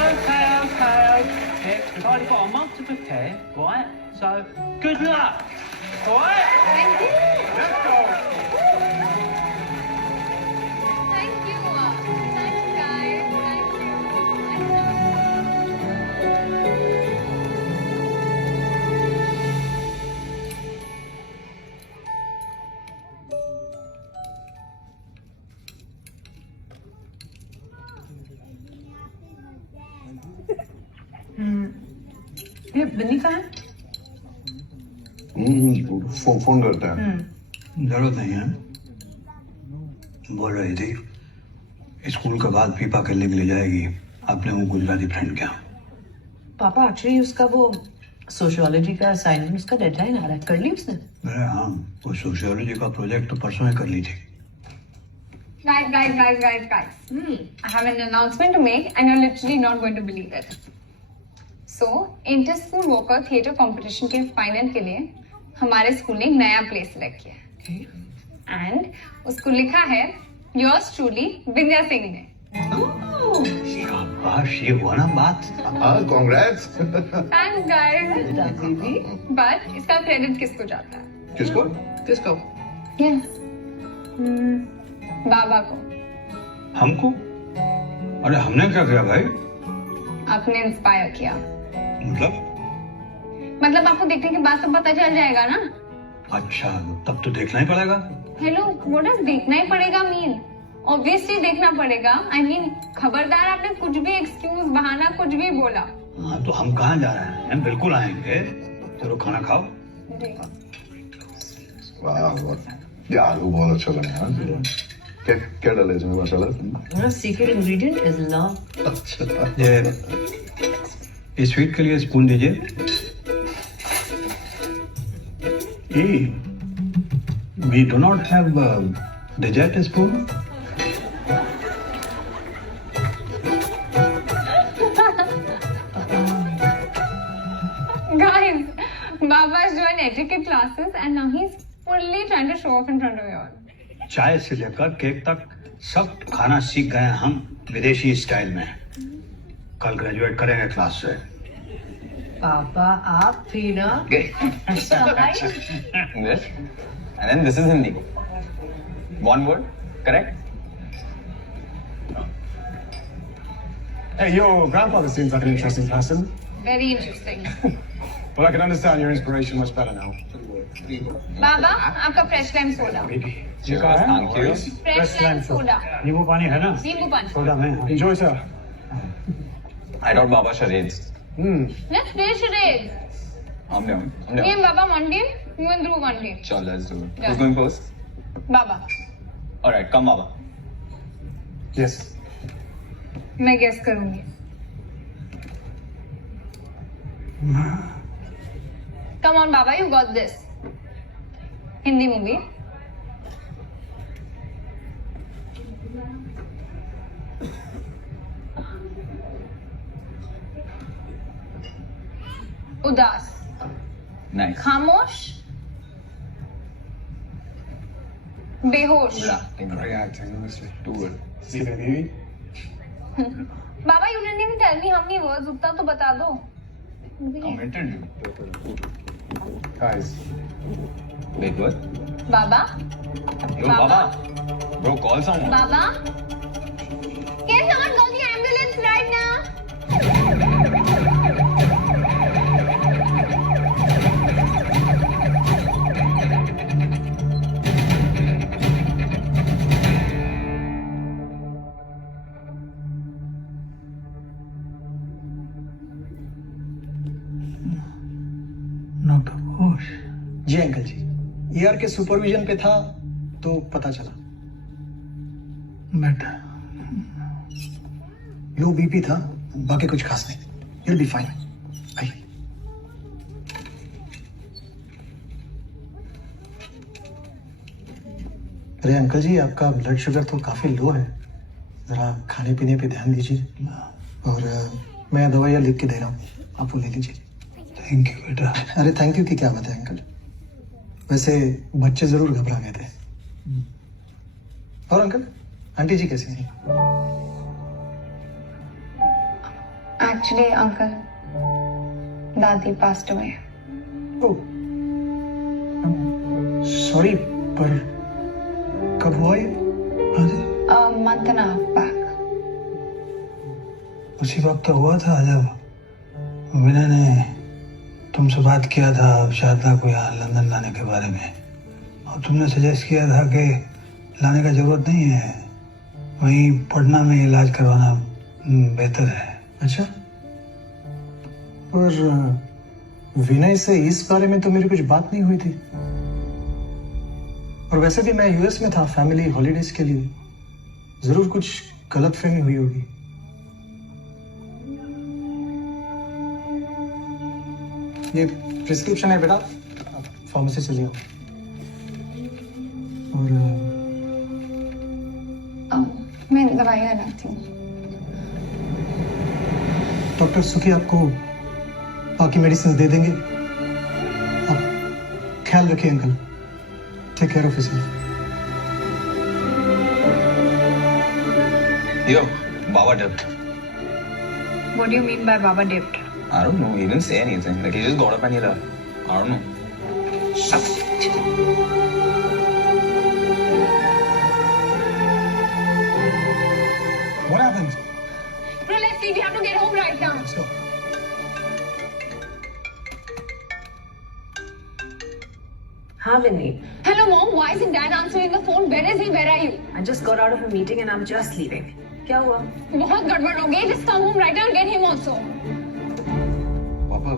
Okay. We've only got a month to prepare, right? So, good luck, alright? Thank you. Let's go! Thank you. Thanks, guys. Thank you. ये बिन्नी कहाँ है? फोन करता है. जरूरत नहीं है. बोल रही थी स्कूल के बाद पीपा खेलने के लिए जाएगी अपने वो गुजराती फ्रेंड के यहाँ. पापा एक्चुअली उसका वो सोशियोलॉजी का असाइनमेंट उसका डेडलाइन आ रहा है. कर ली उसने? अरे हाँ, वो सोशियोलॉजी का प्रोजेक्ट तो परसों ही कर ली थी. Guys. I have an announcement to make and you're literally not going to believe it. So, inter-school walker theatre competition के फाइनल के लिए हमारे स्कूल ने एक नया प्ले सिलेक्ट किया है. एंड उसको लिखा है योर्स ट्रूली विंध्या सिंह ने. शाबाश, ये हुआ ना बात। हाँ, congrats. Thanks guys. Baby but इसका क्रेडिट किसको जाता है? किसको? किसको? यस बाबा को। हमको? अरे हमने क्या किया भाई? आपने इंस्पायर किया। मतलब आपको देखने के बाद तो पता चल जाएगा ना। अच्छा, तब तो देखना ही पड़ेगा। हेलो, व्हाट डज देखना ही पड़ेगा मीन? ऑब्वियसली देखना पड़ेगा। आई मीन खबरदार आपने कुछ भी एक्सक्यूज बहाना कुछ भी बोला। हाँ, तो हम कहाँ जा रहे हैं? बिल्कुल आएंगे। चलो खाना खाओ। वाह वाह, ये आलू बहुत अच्छा बना है। क्या क्या डाला इसमें मसाला? Secret ingredient is love. अच्छा, ये स्वीट के लिए स्पून दीजिए। We do not have dessert spoon. Guys, Baba's joined etiquette classes and now he's fully trying to show off in front of you all. चाय से लेकर केक तक सब खाना सीख गए हैं हम विदेशी स्टाइल में। कल ग्रेजुएट करेंगे क्लास से। पापा आप भी ना। English. And then this is Hindi. One word, correct? Hey, your grandfather seems like an interesting person. Very interesting. Well, I can understand your inspiration much better now. बाबा आपका फ्रेश लाइम सोडा। ये कहा है? Thank you. Fresh lime soda. नींबू पानी है ना? नींबू पानी। सोडा में। Enjoy, sir. I doubt Baba charades. Let's play charades. I'm down. Me and Baba one team, you and Dhruv one team. Sure, let's do it. Yeah. Who's going first? Baba, All right, come Baba. Yes. मैं guess करूँगी। Come on, Baba, you got this. Hindi movie. उदास, Nice. खामोश, बेहोश। Good acting. Great acting, honestly. Too good. See the movie? Baba you didn't even tell me how many words उतना तो बता दो। Committed you. Guys. Wait, what? बाबा, Yo, Baba. Bro, call someone. बाबा, can someone call the ambulance right now? Doctor Ghosh. जी अंकल जी, ईआर के सुपरविजन पे था तो पता चला। बेटा लो बीपी था, बाकी कुछ खास नहीं। You'll be fine. आइए। अरे अंकल जी, आपका ब्लड शुगर तो काफी लो है, जरा खाने पीने पे ध्यान दीजिए। और मैं दवाइयाँ लिख के दे रहा हूँ, आप वो ले लीजिए। थैंक यू बेटा। अरे थैंक यू की क्या बात है अंकल, वैसे बच्चे जरूर घबरा गए थे। और अंकल, आंटी जी कैसी हैं? Actually, uncle, दादी passed away. सॉरी, पर कब हुआ ये? A month and a half back. उसी वक्त तो हुआ था जब विनय ने तुमसे बात किया था शारदा को यहाँ लंदन लाने के बारे में, और तुमने सजेस्ट किया था कि लाने का जरूरत नहीं है, वहीं पटना में इलाज करवाना बेहतर है। अच्छा, पर विनय से इस बारे में तो मेरी कुछ बात नहीं हुई थी। और वैसे भी मैं यूएस में था फैमिली हॉलीडेज के लिए, जरूर कुछ गलतफहमी हुई होगी। ये प्रिस्क्रिप्शन है बेटा, फार्मेसी से ले आओ। और मैं दवाइयाँ लाती हूँ। डॉक्टर सुखी आपको बाकी मेडिसिन दे देंगे। आप ख्याल रखिए uncle, take care of yourself. Yo, Baba dipped. What do you mean by Baba dipped? I don't know. He didn't say anything. Like he just got up and he left. I don't know. What happened? No, let's leave. We have to get home right now. Let's go. हाँ Vinny, Hello, Mom. Why isn't Dad answering the phone? Where is he? Where are you? I just got out of a meeting and I'm just leaving. क्या हुआ? बहुत गड़बड़ हो गई. Just come home right now and get him also. पापा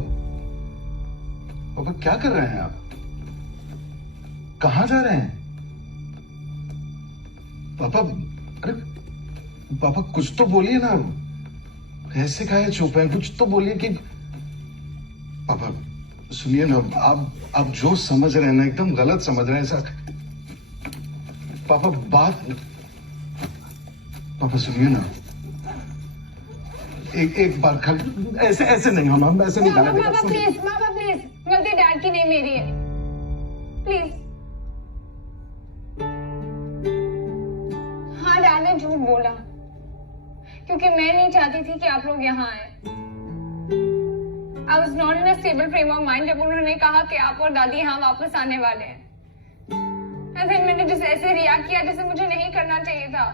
पापा क्या कर रहे हैं आप? कहाँ जा रहे हैं? पापा, अरे पापा कुछ तो बोलिए ना. ऐसे काहे चुप हैं? कुछ तो बोलिए कि पापा सुनिए ना, आप जो समझ रहे हैं ना एकदम गलत समझ रहे हैं. ऐसा पापा पापा सुनिए ना, एक बार ऐसे नहीं होना. हम ऐसे नहीं Mama, करना. Mama, please. Mama, please. गलती Dad की नहीं मेरी है. Please. हाँ, Dad ने झूठ बोला क्योंकि मैं नहीं चाहती थी कि आप लोग यहाँ आए. I was not in a stable frame of mind जब उन्होंने कहा कि आप और दादी यहाँ वापस आने वाले हैं. And then मैंने जिस ऐसे रिएक्ट किया जैसे मुझे नहीं करना चाहिए था.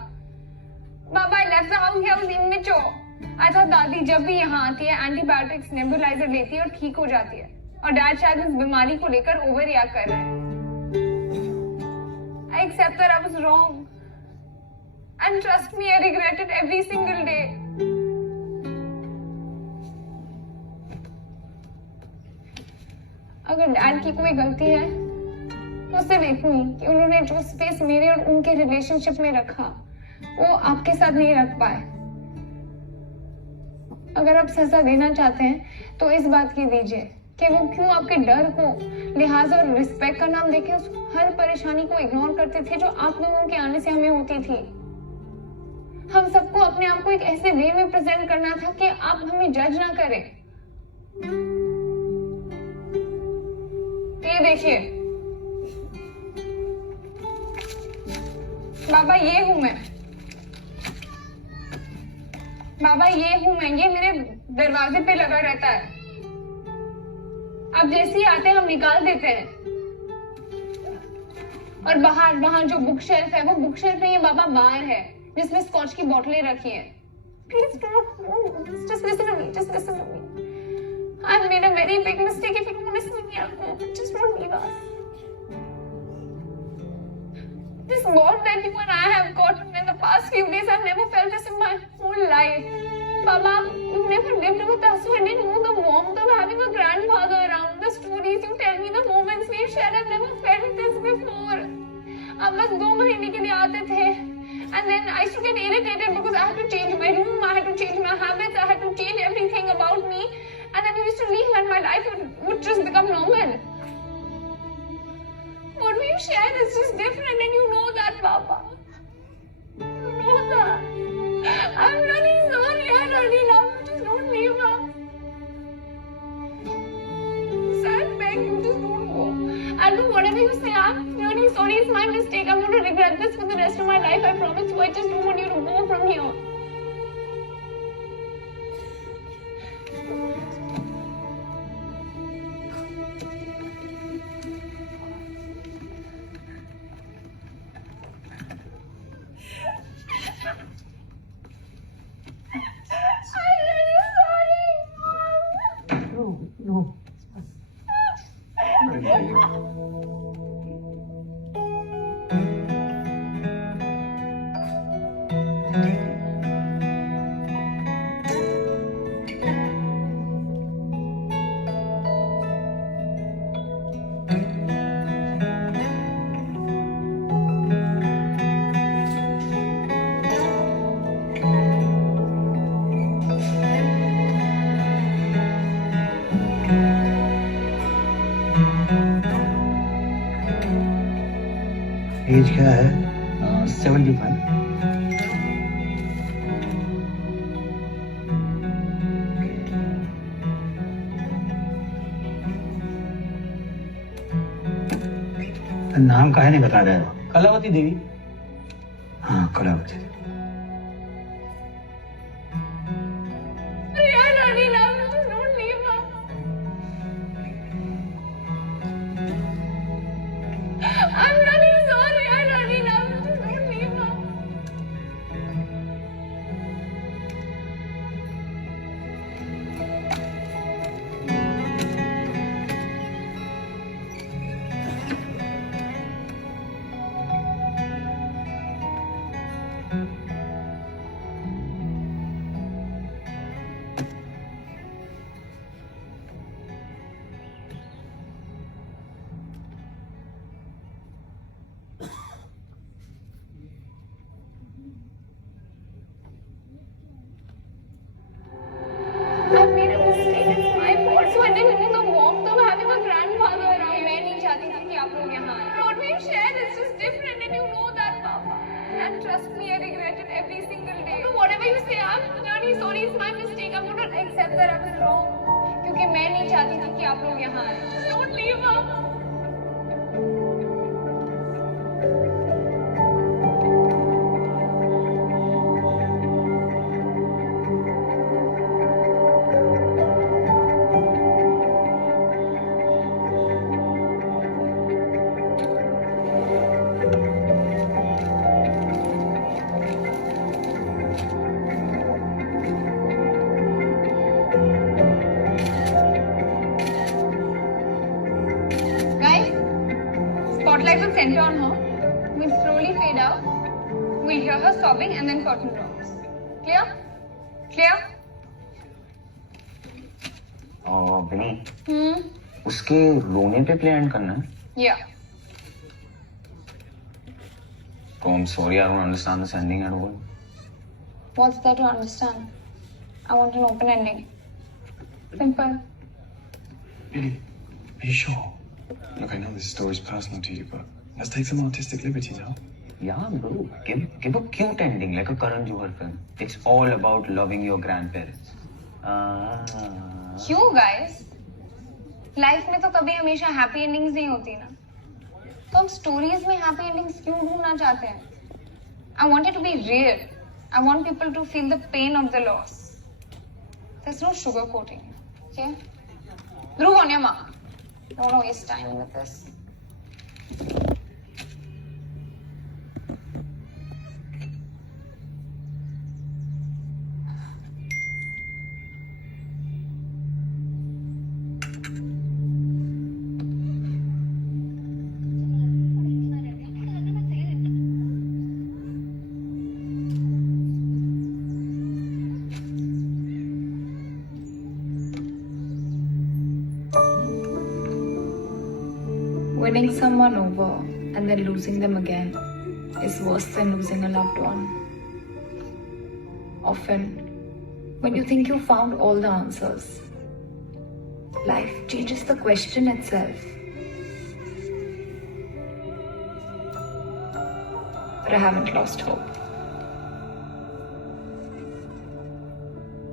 Baba, I left the house. I was immature. I thought दादी जब भी यहाँ आती है एंटीबायोटिक्स नेबुलाइजर लेती है और ठीक हो जाती है. और डैड शायद इस बीमारी को लेकर ओवर रिएक्ट कर रहे हैं. I accept that I was wrong. And trust me, I regret it every single day. अगर डैड की कोई गलती है तो सिर्फ इतनी कि उन्होंने जो स्पेस मेरे और उनके रिलेशनशिप में रखा वो आपके साथ नहीं रख पाए. अगर आप सजा देना चाहते हैं तो इस बात की दीजिए कि वो क्यों आपके डर को लिहाज और रिस्पेक्ट का नाम देके उस हर परेशानी को इग्नोर करते थे जो आप लोगों के आने से हमें होती थी. हम सबको अपने आप को एक ऐसे वे में प्रेजेंट करना था कि आप हमें जज ना करें. ये देखिए बाबा, ये हूं मैं. बाबा, ये हूं मैं. ये मेरे दरवाजे पे लगा रहता है. अब जैसे ही आते हैं हम निकाल देते हैं. और बाहर वहां जो बुक शेल्फ है वो बुक शेल्फ नहीं है बाबा, बार है जिसमें स्कॉच की बोतलें रखी हैं. Please don't, just listen to me. Just listen to me. I've made a very big mistake. If you don't listen to me, I'll go. Just don't leave us. This bond that you and I have gotten in the past few days, I've never felt this in my whole life. Baba, you've never lived with us, so I didn't know the warmth of having a grandfather around. The stories you tell me, the moments we've shared, I've never felt this before. अब बस 2 महीने के लिए आते थे. And then I used to get irritated because I had to change my room, I had to change my habits, I had to change everything about me. And then you used to leave and my life would just become normal. What we've shared is just different and you know that, Papa. You know that. I'm really sorry. I really love you. Just don't leave us. Sad beg you, just don't go. I'll do whatever you say. I'm really sorry. It's my mistake. I'm going to regret this for the rest of my life. I promise you. I just don't want you to go from here. No. Age क्या है? 75. नाम काहे नहीं बता रहे हो? कलावती देवी. हाँ, Kalavati. you say I'm really sorry, it's my mistake. I'm going to accept that I was wrong. क्योंकि मैं नहीं चाहती थी कि आप लोग यहाँ आए. Don't leave her. Spotlight will center on her. We'll slowly fade out. We'll hear her sobbing and then curtain drops. Clear? Clear? बिनी, उसके रोने पे प्ले एंड करना है? Yeah. So I'm sorry, I don't understand this ending at all. What's there to understand? I want an open ending. Simple. Billy, are you sure? Look, I know this story's personal to you, but let's take some artistic liberties, huh? Yeah, bro. Give a cute ending, like a Karan Johar film. It's all about loving your grandparents. क्यों guys? लाइफ में तो कभी हमेशा हैप्पी एंडिंग्स नहीं होती ना. तो हम स्टोरीज में हैप्पी एंडिंग्स क्यों ढूंढना चाहते हैं? I want it to be real. I want people to feel the pain of the loss. There's no sugarcoating. Okay? Dhruv, on your mark. Don't waste time with this. Winning someone over and then losing them again is worse than losing a loved one. Often, when you think you found all the answers, life changes the question itself. But I haven't lost hope.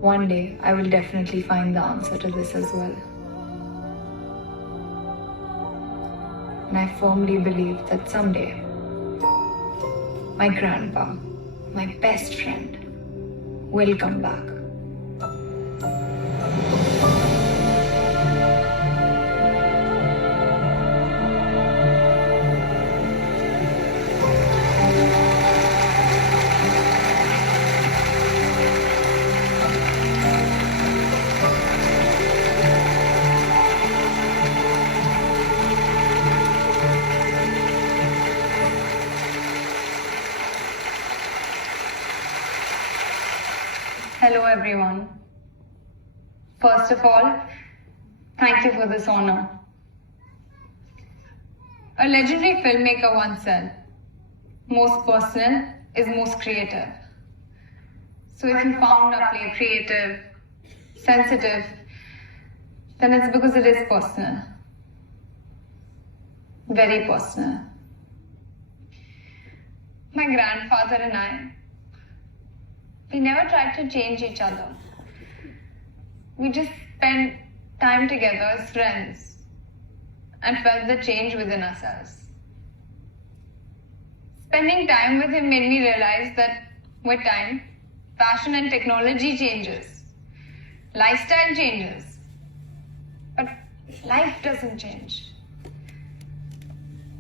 One day, I will definitely find the answer to this as well. And I firmly believe that someday, my grandpa, my best friend, will come back. Hello everyone. First of all, thank you for this honor. A legendary filmmaker once said, most personal is most creative. So if you found our play creative, sensitive, then it's because it is personal. Very personal. My grandfather and I, we never tried to change each other. We just spent time together as friends and felt the change within ourselves. Spending time with him made me realize that with time, fashion and technology changes, lifestyle changes, but life doesn't change.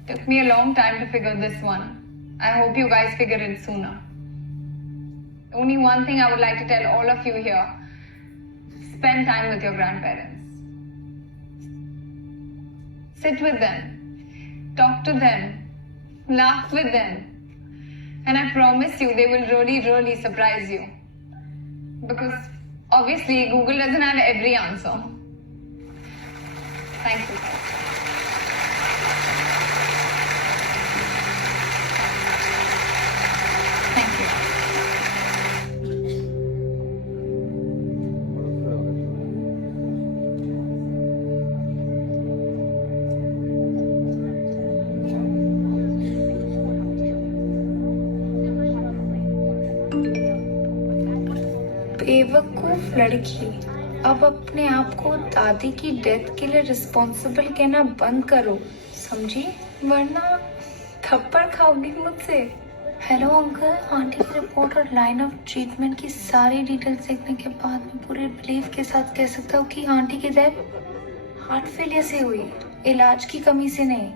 Took me a long time to figure this one. I hope you guys figure it sooner. Only one thing I would like to tell all of you here. Spend time with your grandparents. Sit with them. Talk to them. Laugh with them. And I promise you they will really, really surprise you. Because obviously Google doesn't have every answer. Thank you. बेवकूफ लड़की, अब अपने आप को दादी की डेथ के लिए रिस्पॉन्सिबल कहना बंद करो, समझी? वरना थप्पड़ खाओगी मुझसे। हेलो अंकल, आंटी की रिपोर्ट और लाइन ऑफ ट्रीटमेंट की सारी डिटेल्स देखने के बाद मैं पूरे बिलीव के साथ कह सकता हूँ कि आंटी की डेथ हार्ट फेलियर से हुई, इलाज की कमी से नहीं।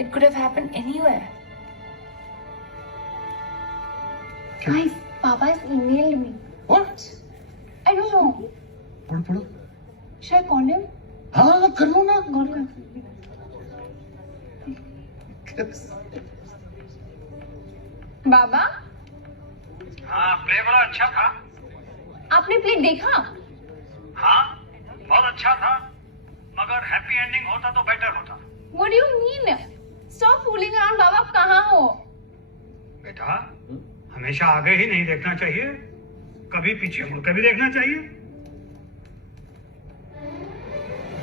It could have happened anywhere. Guys, Papa has emailed me. What? I don't know. पढ़ो। Should I call him? हाँ, कर लो ना। बाबा, हाँ प्ले बड़ा अच्छा था। आपने प्ले देखा? हाँ बहुत अच्छा था, मगर हैप्पी एंडिंग होता तो बेटर होता। What do you mean? Stop fooling around, बाबा, आप कहाँ हो? बेटा, हमेशा आगे ही नहीं देखना चाहिए, कभी पीछे मुड़ के भी देखना चाहिए।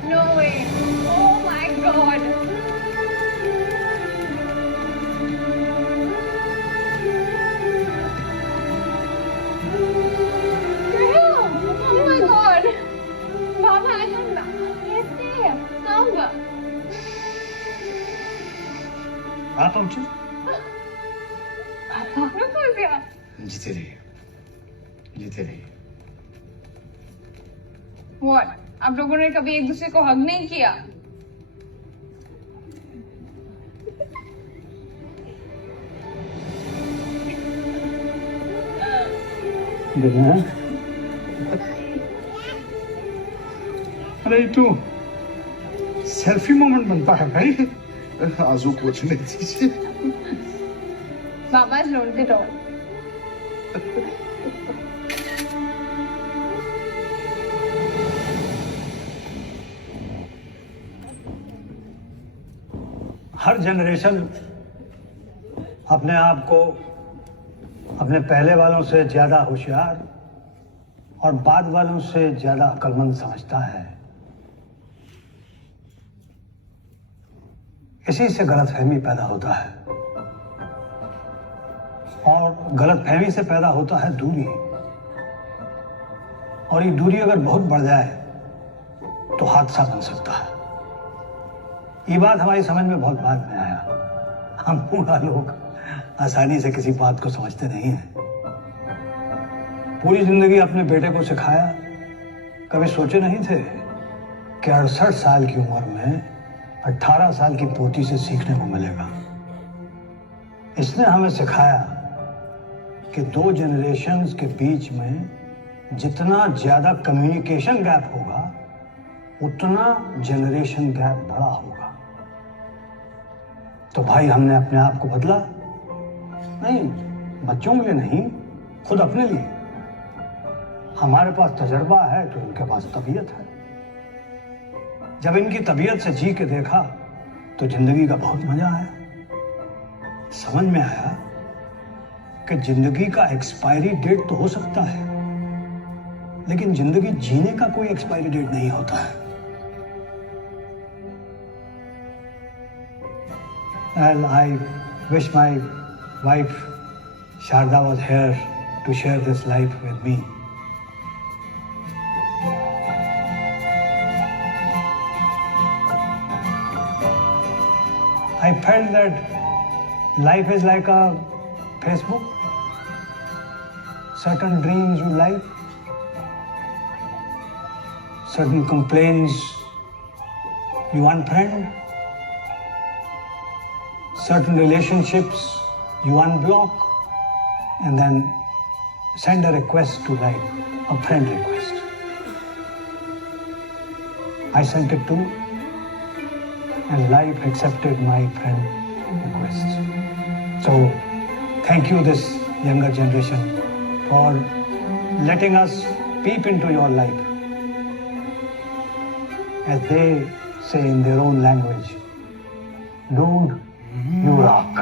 No way. Oh my God. Oh my God. Baba, I can't कैसे? कब? आप पहुंचे? रुको क्या? जीते रहिए, जीते रहिए। What? आप लोगों ने कभी एक दूसरे को हग नहीं किया? अरे तू सेल्फी मोमेंट बनता है भाई। आंसू पोंछने दीजिए। बाबा is loaded it all. Her generation अपने आप को अपने पहले वालों से ज्यादा होशियार और बाद वालों से ज्यादा अक्लमंद समझता है। इसी से गलतफहमी पैदा होता है और गलतफहमी से पैदा होता है दूरी, और ये दूरी अगर बहुत बढ़ जाए तो हादसा बन सकता है। ये बात हमारी समझ में बहुत बाद में आया। हम पूरा लोग आसानी से किसी बात को समझते नहीं हैं। पूरी जिंदगी अपने बेटे को सिखाया, कभी सोचे नहीं थे कि 68 साल की उम्र में 18 साल की पोती से सीखने को मिलेगा। इसने हमें सिखाया कि 2 जनरेशन्स के बीच में जितना ज्यादा कम्युनिकेशन गैप होगा उतना जनरेशन गैप बड़ा होगा। तो भाई हमने अपने आप को बदला नहीं, बच्चों के लिए नहीं, खुद अपने लिए। हमारे पास तजर्बा है तो इनके पास तबीयत है। जब इनकी तबीयत से जी के देखा तो जिंदगी का बहुत मजा आया। समझ में आया कि जिंदगी का एक्सपायरी डेट तो हो सकता है, लेकिन जिंदगी जीने का कोई एक्सपायरी डेट नहीं होता है। And I wish my wife Sharda was here to share this life with me. I felt that life is like a Facebook. Certain dreams you like, certain complaints you unfriend, certain relationships you unblock, and then send a request to like a friend request. I sent it too, and life accepted my friend requests. So thank you, this younger generation, for letting us peep into your life. As they say in their own language, dude, you rock.